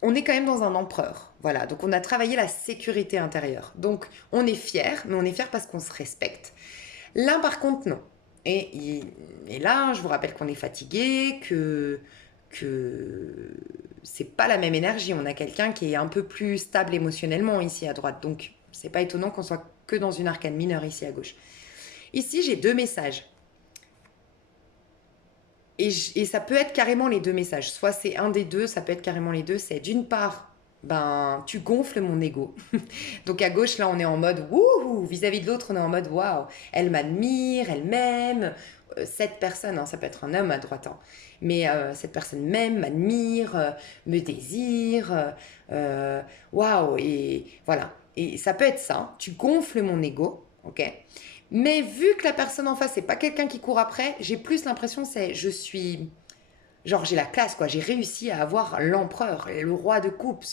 on est quand même dans un empereur. Voilà, donc on a travaillé la sécurité intérieure. Donc, on est fier, mais on est fier parce qu'on se respecte. Là, par contre, non. Et là, je vous rappelle qu'on est fatigué, que c'est pas la même énergie. On a quelqu'un qui est un peu plus stable émotionnellement ici à droite. Donc, c'est pas étonnant qu'on soit que dans une arcane mineure ici à gauche. Ici, j'ai deux messages. Et ça peut être carrément les deux messages. Soit c'est un des deux, ça peut être carrément les deux. C'est d'une part, ben, tu gonfles mon ego. Donc à gauche, là, on est en mode wouhou. Vis-à-vis de l'autre, on est en mode waouh. Elle m'admire, elle m'aime. Cette personne, hein, ça peut être un homme à droite, hein, mais cette personne m'aime, m'admire, me désire. Waouh. Et voilà. Et ça peut être ça. Tu gonfles mon ego, ok? Mais vu que la personne en face, c'est pas quelqu'un qui court après, j'ai plus l'impression je suis genre j'ai la classe quoi, j'ai réussi à avoir l'empereur, le roi de coupe,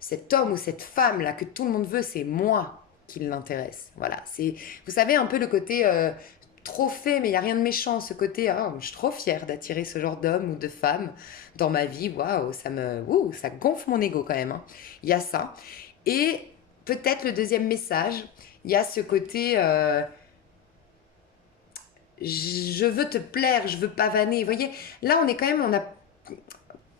cet homme ou cette femme là que tout le monde veut, c'est moi qui l'intéresse. Voilà, c'est vous savez un peu le côté trophée, mais il y a rien de méchant, ce côté je suis trop fière d'attirer ce genre d'homme ou de femme dans ma vie. Waouh, ça gonfle mon ego quand même, hein. Il y a ça. Et peut-être le deuxième message, il y a ce côté je veux te plaire, je veux pavaner. Vous voyez, là, on est quand même,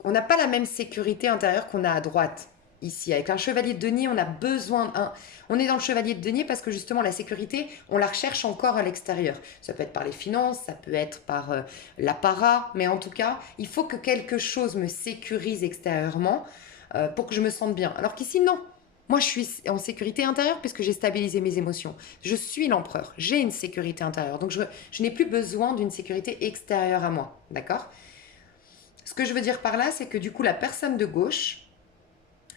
on n'a pas la même sécurité intérieure qu'on a à droite. Ici, avec un chevalier de denier, on a besoin on est dans le chevalier de denier parce que justement la sécurité, on la recherche encore à l'extérieur. Ça peut être par les finances, ça peut être par l'apparat, mais en tout cas, il faut que quelque chose me sécurise extérieurement pour que je me sente bien. Alors qu'ici, non. Moi, je suis en sécurité intérieure puisque j'ai stabilisé mes émotions. Je suis l'empereur, j'ai une sécurité intérieure. Donc, je n'ai plus besoin d'une sécurité extérieure à moi. D'accord? Ce que je veux dire par là, c'est que du coup, la personne de gauche,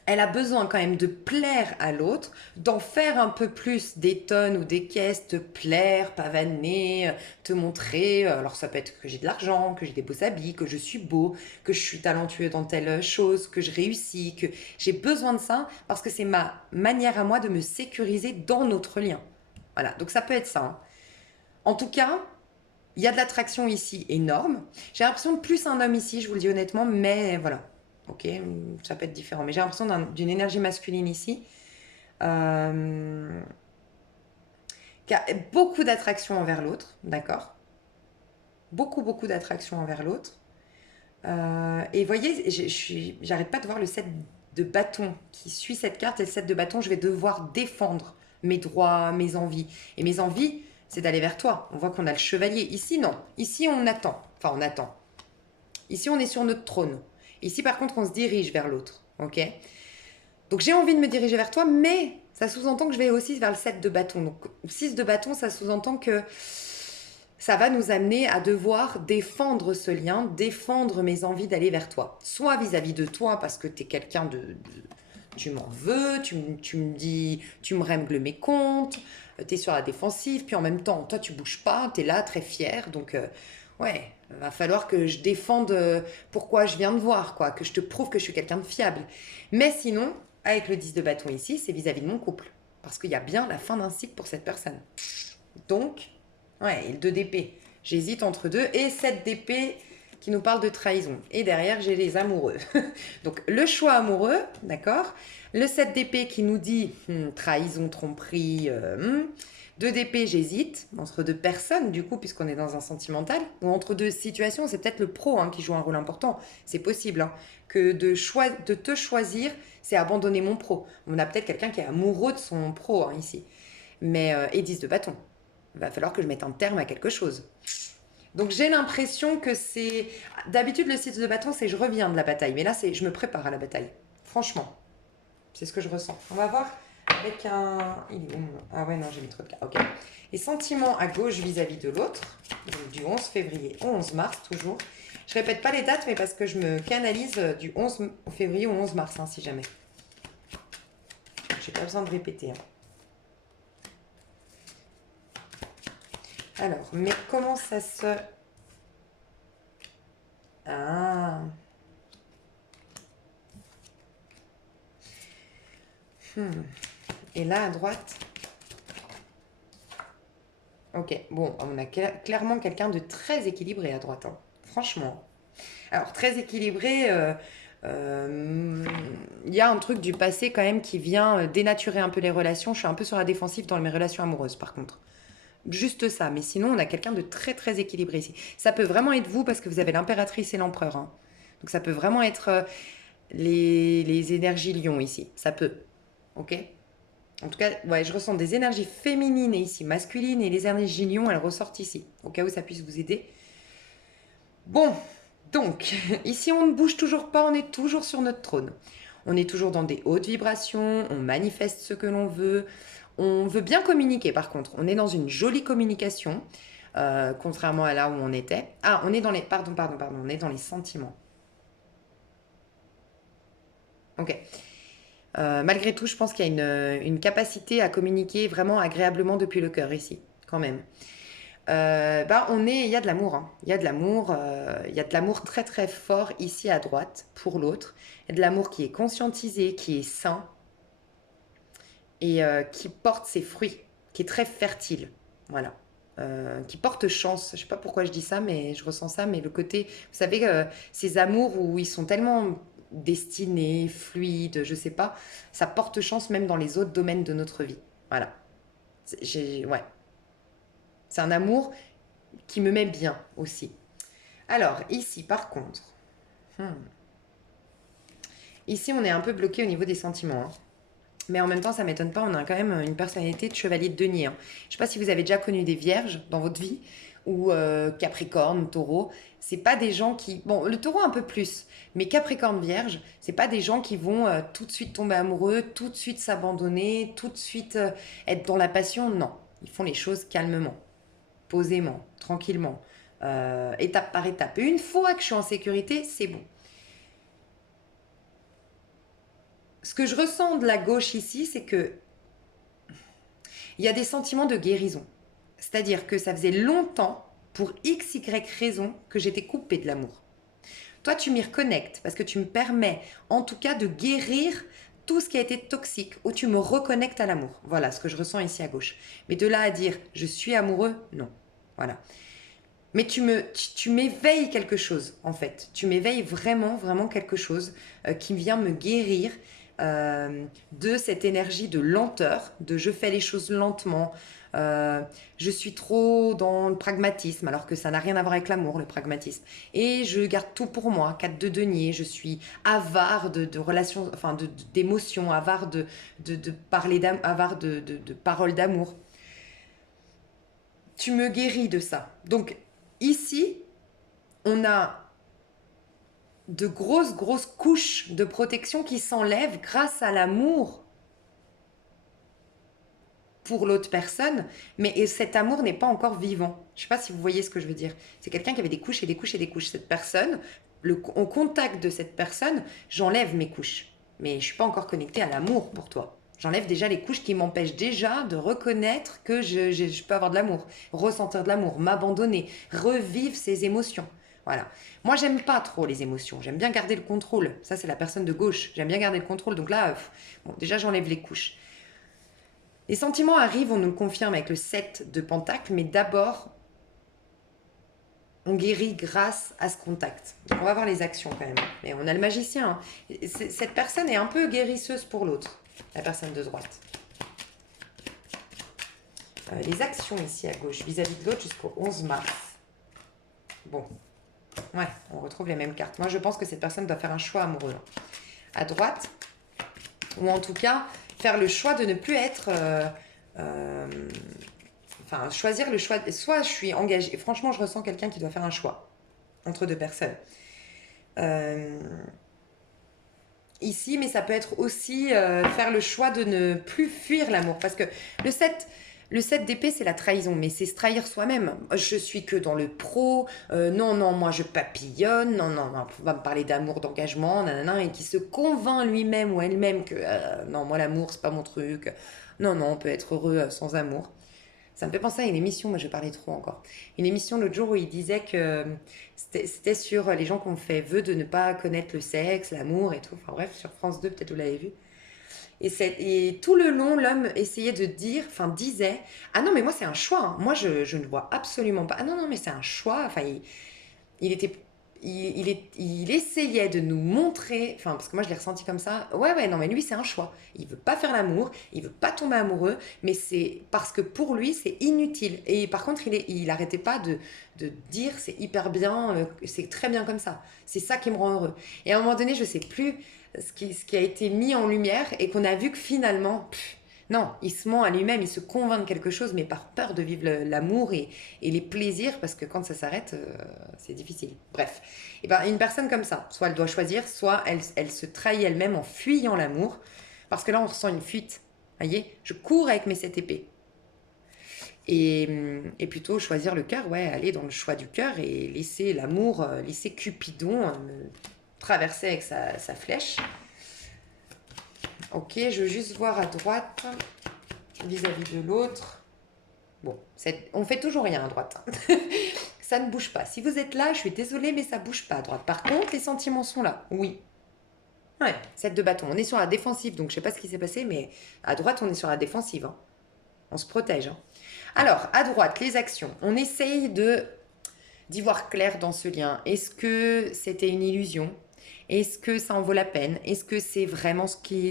elle a besoin quand même de plaire à l'autre, d'en faire un peu plus des tonnes ou des caisses, te plaire, pavaner, te montrer. Alors ça peut être que j'ai de l'argent, que j'ai des beaux habits, que je suis beau, que je suis talentueux dans telle chose, que je réussis, que j'ai besoin de ça parce que c'est ma manière à moi de me sécuriser dans notre lien. Voilà, donc ça peut être ça, hein. En tout cas, il y a de l'attraction ici énorme. J'ai l'impression de plus un homme ici, je vous le dis honnêtement, mais voilà. Ok, ça peut être différent. Mais j'ai l'impression d'une énergie masculine ici. Qui a beaucoup d'attraction envers l'autre, d'accord? Beaucoup, beaucoup d'attraction envers l'autre. Et vous voyez, j'arrête pas de voir le 7 de bâton qui suit cette carte. Et le 7 de bâton, je vais devoir défendre mes droits, mes envies. Et mes envies, c'est d'aller vers toi. On voit qu'on a le chevalier. Ici, non. Ici, on attend. Enfin, on attend. Ici, on est sur notre trône. Ici, par contre, on se dirige vers l'autre. Ok? Donc, j'ai envie de me diriger vers toi, mais ça sous-entend que je vais aussi vers le 7 de bâton. Donc, 6 de bâton, ça sous-entend que ça va nous amener à devoir défendre ce lien, défendre mes envies d'aller vers toi. Soit vis-à-vis de toi, parce que tu es quelqu'un tu m'en veux, tu me dis, tu me règles mes comptes, tu es sur la défensive, puis en même temps, toi, tu bouges pas, tu es là, très fier. Donc, ouais, va falloir que je défende pourquoi je viens de voir, quoi, que je te prouve que je suis quelqu'un de fiable. Mais sinon, avec le 10 de bâton ici, c'est vis-à-vis de mon couple. Parce qu'il y a bien la fin d'un cycle pour cette personne. Donc, ouais, et le 2 d'épée. J'hésite entre deux. Et 7 d'épée qui nous parle de trahison. Et derrière, j'ai les amoureux. Donc, le choix amoureux, d'accord. Le 7 d'épée qui nous dit trahison, tromperie. 2 d'épée, j'hésite. Entre deux personnes, du coup, puisqu'on est dans un sentimental. Ou entre deux situations, c'est peut-être le pro qui joue un rôle important. C'est possible que de te choisir, c'est abandonner mon pro. On a peut-être quelqu'un qui est amoureux de son pro ici. Mais, et 10 de bâton. Il va falloir que je mette un terme à quelque chose. Donc j'ai l'impression que c'est... D'habitude, le 6 de bâton, c'est je reviens de la bataille. Mais là, c'est je me prépare à la bataille. Franchement, c'est ce que je ressens. On va voir avec un... Ah ouais, non, j'ai mis trop de cas. Ok. Les sentiments à gauche vis-à-vis de l'autre. Donc du 11 février au 11 mars, toujours. Je répète pas les dates, mais parce que je me canalise du 11 février au 11 mars, si jamais. J'ai pas besoin de répéter. Alors, mais comment ça se... Ah. Et là, à droite... Ok, bon, on a clairement quelqu'un de très équilibré à droite, franchement. Alors, très équilibré, il y a un truc du passé quand même qui vient dénaturer un peu les relations. Je suis un peu sur la défensive dans mes relations amoureuses, par contre. Juste ça, mais sinon, on a quelqu'un de très très équilibré ici. Ça peut vraiment être vous parce que vous avez l'impératrice et l'empereur. Donc ça peut vraiment être les énergies lion ici. Ça peut. Ok? En tout cas, ouais, je ressens des énergies féminines ici, masculines, et les énergies lion, elles ressortent ici. Au cas où ça puisse vous aider. Bon, donc, ici on ne bouge toujours pas, on est toujours sur notre trône. On est toujours dans des hautes vibrations, on manifeste ce que l'on veut. On veut bien communiquer par contre. On est dans une jolie communication, contrairement à là où on était. Ah, on est dans les... Pardon, on est dans les sentiments. Ok. Malgré tout, je pense qu'il y a une capacité à communiquer vraiment agréablement depuis le cœur ici, quand même. Il y a de l'amour. Il y a de l'amour. Il y a de l'amour très très fort ici à droite pour l'autre. Il y a de l'amour qui est conscientisé, qui est sain et qui porte ses fruits, qui est très fertile. Voilà. Qui porte chance. Je sais pas pourquoi je dis ça, mais je ressens ça. Mais le côté, vous savez, ces amours où ils sont tellement destinés, fluides, je sais pas, ça porte chance même dans les autres domaines de notre vie. Voilà. Ouais. C'est un amour qui me met bien aussi. Alors, ici, par contre, Ici, on est un peu bloqué au niveau des sentiments, hein. Mais en même temps, ça ne m'étonne pas, on a quand même une personnalité de chevalier de denier, hein. Je ne sais pas si vous avez déjà connu des vierges dans votre vie, ou capricorne, taureau. C'est pas des gens qui... Bon, le taureau un peu plus, mais capricorne, vierge, c'est pas des gens qui vont tout de suite tomber amoureux, tout de suite s'abandonner, tout de suite être dans la passion. Non, ils font les choses calmement, posément, tranquillement, étape par étape. Et une fois que je suis en sécurité, c'est bon. Ce que je ressens de la gauche ici, c'est que il y a des sentiments de guérison. C'est-à-dire que ça faisait longtemps, pour x, y raison, que j'étais coupée de l'amour. Toi, tu m'y reconnectes parce que tu me permets, en tout cas, de guérir tout ce qui a été toxique, ou tu me reconnectes à l'amour. Voilà ce que je ressens ici à gauche. Mais de là à dire je suis amoureux, non. Voilà. Mais tu m'éveilles quelque chose, en fait. Tu m'éveilles vraiment, vraiment quelque chose qui vient me guérir de cette énergie de lenteur, de je fais les choses lentement. Je suis trop dans le pragmatisme, alors que ça n'a rien à voir avec l'amour, le pragmatisme. Et je garde tout pour moi, 4 de denier. Je suis avare de relations, enfin d'émotions, avare de parler avare de paroles d'amour. Tu me guéris de ça. Donc, ici, on a de grosses, grosses couches de protection qui s'enlèvent grâce à l'amour pour l'autre personne, mais cet amour n'est pas encore vivant. Je ne sais pas si vous voyez ce que je veux dire. C'est quelqu'un qui avait des couches et des couches et des couches. Cette personne, au contact de cette personne, j'enlève mes couches. Mais je ne suis pas encore connectée à l'amour pour toi. J'enlève déjà les couches qui m'empêchent déjà de reconnaître que je peux avoir de l'amour, ressentir de l'amour, m'abandonner, revivre ces émotions. Voilà. Moi, j'aime pas trop les émotions. J'aime bien garder le contrôle. Ça, c'est la personne de gauche. J'aime bien garder le contrôle. Donc là, bon, déjà, j'enlève les couches. Les sentiments arrivent, on nous le confirme avec le 7 de Pentacle, mais d'abord, on guérit grâce à ce contact. Donc on va voir les actions quand même. Mais on a le magicien, hein. Cette personne est un peu guérisseuse pour l'autre, la personne de droite. Les actions ici à gauche, vis-à-vis de l'autre jusqu'au 11 mars. Bon, ouais, on retrouve les mêmes cartes. Moi, je pense que cette personne doit faire un choix amoureux. À droite, ou en tout cas, faire le choix de ne plus être... enfin, choisir le choix. Soit je suis engagée. Franchement, je ressens quelqu'un qui doit faire un choix entre deux personnes. Ici, mais ça peut être aussi faire le choix de ne plus fuir l'amour. Parce que le 7 d'épée, c'est la trahison, mais c'est se trahir soi-même. Je suis que dans le pro, non, non, moi je papillonne, non, non, non, on va me parler d'amour, d'engagement, nanana, et qui se convainc lui-même ou elle-même que non, moi l'amour, c'est pas mon truc. Non, non, on peut être heureux sans amour. Ça me fait penser à une émission, moi je parlais trop encore. Une émission l'autre jour où il disait que c'était sur les gens qui ont fait vœu de ne pas connaître le sexe, l'amour et tout. Enfin bref, sur France 2, peut-être vous l'avez vu. Et tout le long, l'homme essayait de dire, enfin disait, ah non mais moi c'est un choix, hein. Moi je ne vois absolument pas. Ah non non mais c'est un choix. Enfin il était, il essayait de nous montrer, enfin parce que moi je l'ai ressenti comme ça. Ouais ouais non mais lui c'est un choix. Il veut pas faire l'amour, il veut pas tomber amoureux, mais c'est parce que pour lui c'est inutile. Et par contre il arrêtait pas de dire c'est hyper bien, c'est très bien comme ça. C'est ça qui me rend heureux. Et à un moment donné je sais plus ce qui a été mis en lumière et qu'on a vu que finalement, non, il se ment à lui-même, il se convainc de quelque chose, mais par peur de vivre l'amour et les plaisirs, parce que quand ça s'arrête, c'est difficile. Bref, et ben, une personne comme ça, soit elle doit choisir, soit elle se trahit elle-même en fuyant l'amour, parce que là on ressent une fuite. Voyez, je cours avec mes 7 épées. Et plutôt choisir le cœur, ouais, aller dans le choix du cœur et laisser l'amour, laisser Cupidon traverser avec sa flèche. Ok, je veux juste voir à droite, vis-à-vis de l'autre. Bon, on fait toujours rien à droite. Ça ne bouge pas. Si vous êtes là, je suis désolée, mais ça bouge pas à droite. Par contre, les sentiments sont là. Oui. Ouais, 7 de bâton. On est sur la défensive, donc je sais pas ce qui s'est passé, mais à droite, on est sur la défensive, hein. On se protège, hein. Alors, à droite, les actions. On essaye d'y voir clair dans ce lien. Est-ce que c'était une illusion ? Est-ce que ça en vaut la peine? Est-ce que c'est vraiment ce qui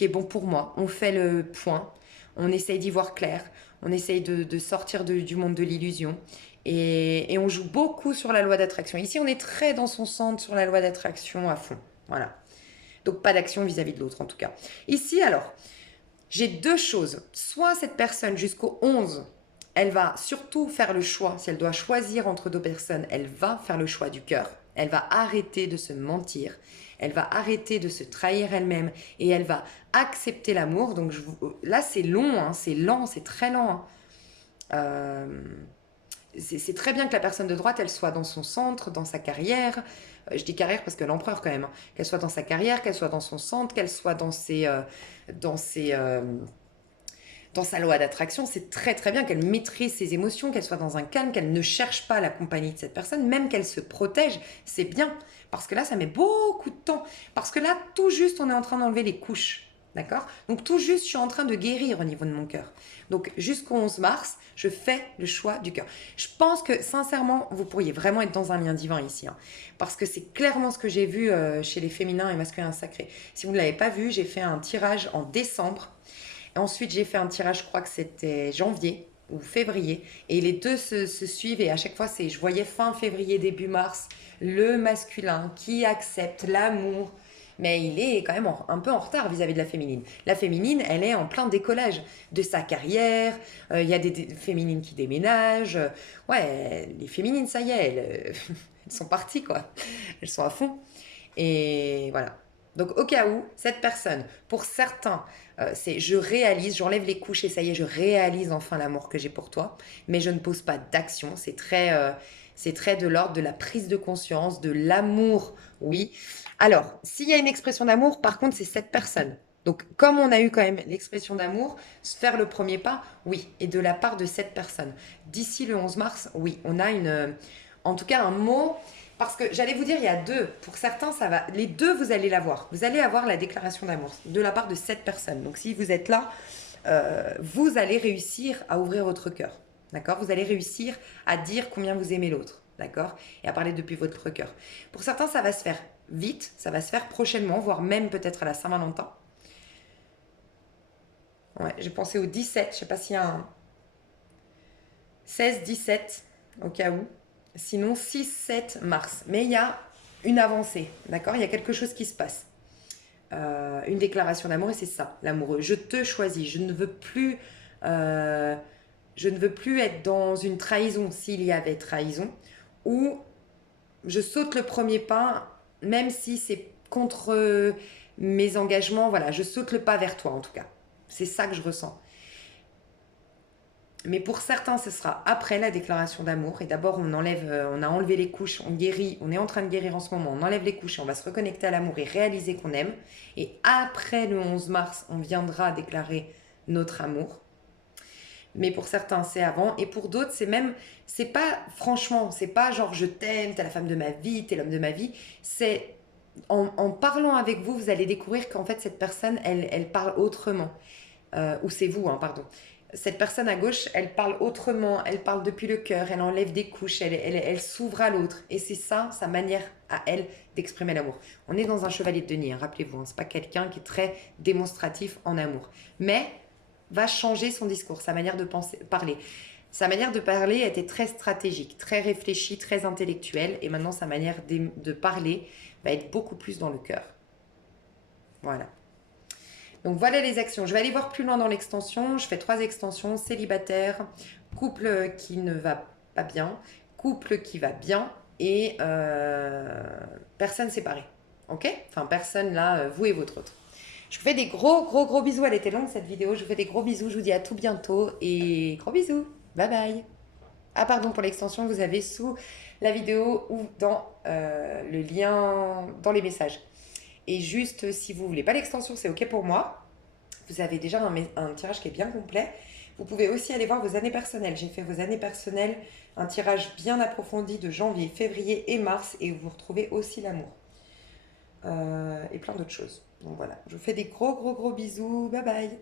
est bon pour moi? On fait le point, on essaye d'y voir clair, on essaye de sortir du monde de l'illusion Et on joue beaucoup sur la loi d'attraction. Ici, on est très dans son centre sur la loi d'attraction à fond. Voilà. Donc pas d'action vis-à-vis de l'autre en tout cas. Ici, alors, j'ai deux choses. Soit cette personne jusqu'au 11, elle va surtout faire le choix. Si elle doit choisir entre deux personnes, elle va faire le choix du cœur. Elle va arrêter de se mentir. Elle va arrêter de se trahir elle-même. Et elle va accepter l'amour. Donc là, c'est long, hein, c'est lent, c'est très lent. Hein. C'est très bien que la personne de droite, elle soit dans son centre, dans sa carrière. Je dis carrière parce que l'empereur quand même. Hein. Qu'elle soit dans sa carrière, qu'elle soit dans son centre, qu'elle soit dans dans ses, dans sa loi d'attraction. C'est très très bien qu'elle maîtrise ses émotions, qu'elle soit dans un calme, qu'elle ne cherche pas la compagnie de cette personne, même qu'elle se protège. C'est bien. Parce que là, ça met beaucoup de temps. Parce que là, tout juste, on est en train d'enlever les couches. D'accord? Donc tout juste, je suis en train de guérir au niveau de mon cœur. Donc jusqu'au 11 mars, je fais le choix du cœur. Je pense que sincèrement, vous pourriez vraiment être dans un lien divin ici. Hein, parce que c'est clairement ce que j'ai vu chez les féminins et masculins sacrés. Si vous ne l'avez pas vu, j'ai fait un tirage en décembre. Et ensuite, j'ai fait un tirage, je crois que c'était janvier ou février. Et les deux se suivent. Et à chaque fois, je voyais fin février, début mars, le masculin qui accepte l'amour, mais il est quand même un peu en retard vis-à-vis de la féminine. La féminine, elle est en plein décollage de sa carrière. Il y a des féminines qui déménagent. Ouais, les féminines, ça y est, elles sont parties, quoi. Elles sont à fond. Et voilà. Donc, au cas où, cette personne, pour certains, c'est je réalise, j'enlève les couches et ça y est, je réalise enfin l'amour que j'ai pour toi, mais je ne pose pas d'action. C'est très de l'ordre de la prise de conscience, de l'amour, oui. Alors, s'il y a une expression d'amour, par contre, c'est cette personne. Donc, comme on a eu quand même l'expression d'amour, faire le premier pas, oui, et de la part de cette personne. D'ici le 11 mars, oui, on a en tout cas un mot. Parce que j'allais vous dire, il y a deux. Pour certains, ça va. Les deux, vous allez l'avoir. Vous allez avoir la déclaration d'amour de la part de cette personne. Donc, si vous êtes là, vous allez réussir à ouvrir votre cœur. D'accord? Vous allez réussir à dire combien vous aimez l'autre. D'accord? Et à parler depuis votre cœur. Pour certains, ça va se faire vite. Ça va se faire prochainement, voire même peut-être à la Saint-Valentin. Ouais, j'ai pensé au 17. Je ne sais pas s'il y a un 16, 17, au cas où. Sinon, 6, 7 mars. Mais il y a une avancée, d'accord? Il y a quelque chose qui se passe. Une déclaration d'amour et c'est ça, l'amoureux. Je te choisis. Je ne veux plus être dans une trahison s'il y avait trahison. Ou je saute le premier pas, même si c'est contre mes engagements. Voilà, je saute le pas vers toi en tout cas. C'est ça que je ressens. Mais pour certains, ce sera après la déclaration d'amour. Et d'abord, on a enlevé les couches, on guérit, on est en train de guérir en ce moment. On enlève les couches et on va se reconnecter à l'amour et réaliser qu'on aime. Et après le 11 mars, on viendra déclarer notre amour. Mais pour certains, c'est avant. Et pour d'autres, c'est pas, franchement, c'est pas genre je t'aime, t'es la femme de ma vie, t'es l'homme de ma vie. C'est en parlant avec vous, vous allez découvrir qu'en fait, cette personne, elle parle autrement. Ou c'est vous, hein, pardon. Cette personne à gauche, elle parle autrement, elle parle depuis le cœur, elle enlève des couches, elle s'ouvre à l'autre. Et c'est ça, sa manière à elle d'exprimer l'amour. On est dans un chevalier de denier, hein, rappelez-vous, hein, c'est pas quelqu'un qui est très démonstratif en amour. Mais va changer son discours, sa manière de parler. Sa manière de parler était très stratégique, très réfléchie, très intellectuelle. Et maintenant, sa manière de parler va être beaucoup plus dans le cœur. Voilà. Donc voilà les actions. Je vais aller voir plus loin dans l'extension. Je fais 3 extensions. Célibataire, couple qui ne va pas bien, couple qui va bien et personne séparée. Ok? Enfin, personne là, vous et votre autre. Je vous fais des gros, gros, gros bisous. Elle était longue cette vidéo. Je vous fais des gros bisous. Je vous dis à tout bientôt et gros bisous. Bye bye. Ah pardon, pour l'extension, vous avez sous la vidéo ou dans le lien dans les messages. Et juste, si vous voulez pas l'extension, c'est OK pour moi. Vous avez déjà un tirage qui est bien complet. Vous pouvez aussi aller voir vos années personnelles. J'ai fait vos années personnelles, un tirage bien approfondi de janvier, février et mars. Et vous retrouvez aussi l'amour. Et plein d'autres choses. Donc voilà, je vous fais des gros, gros, gros bisous. Bye bye.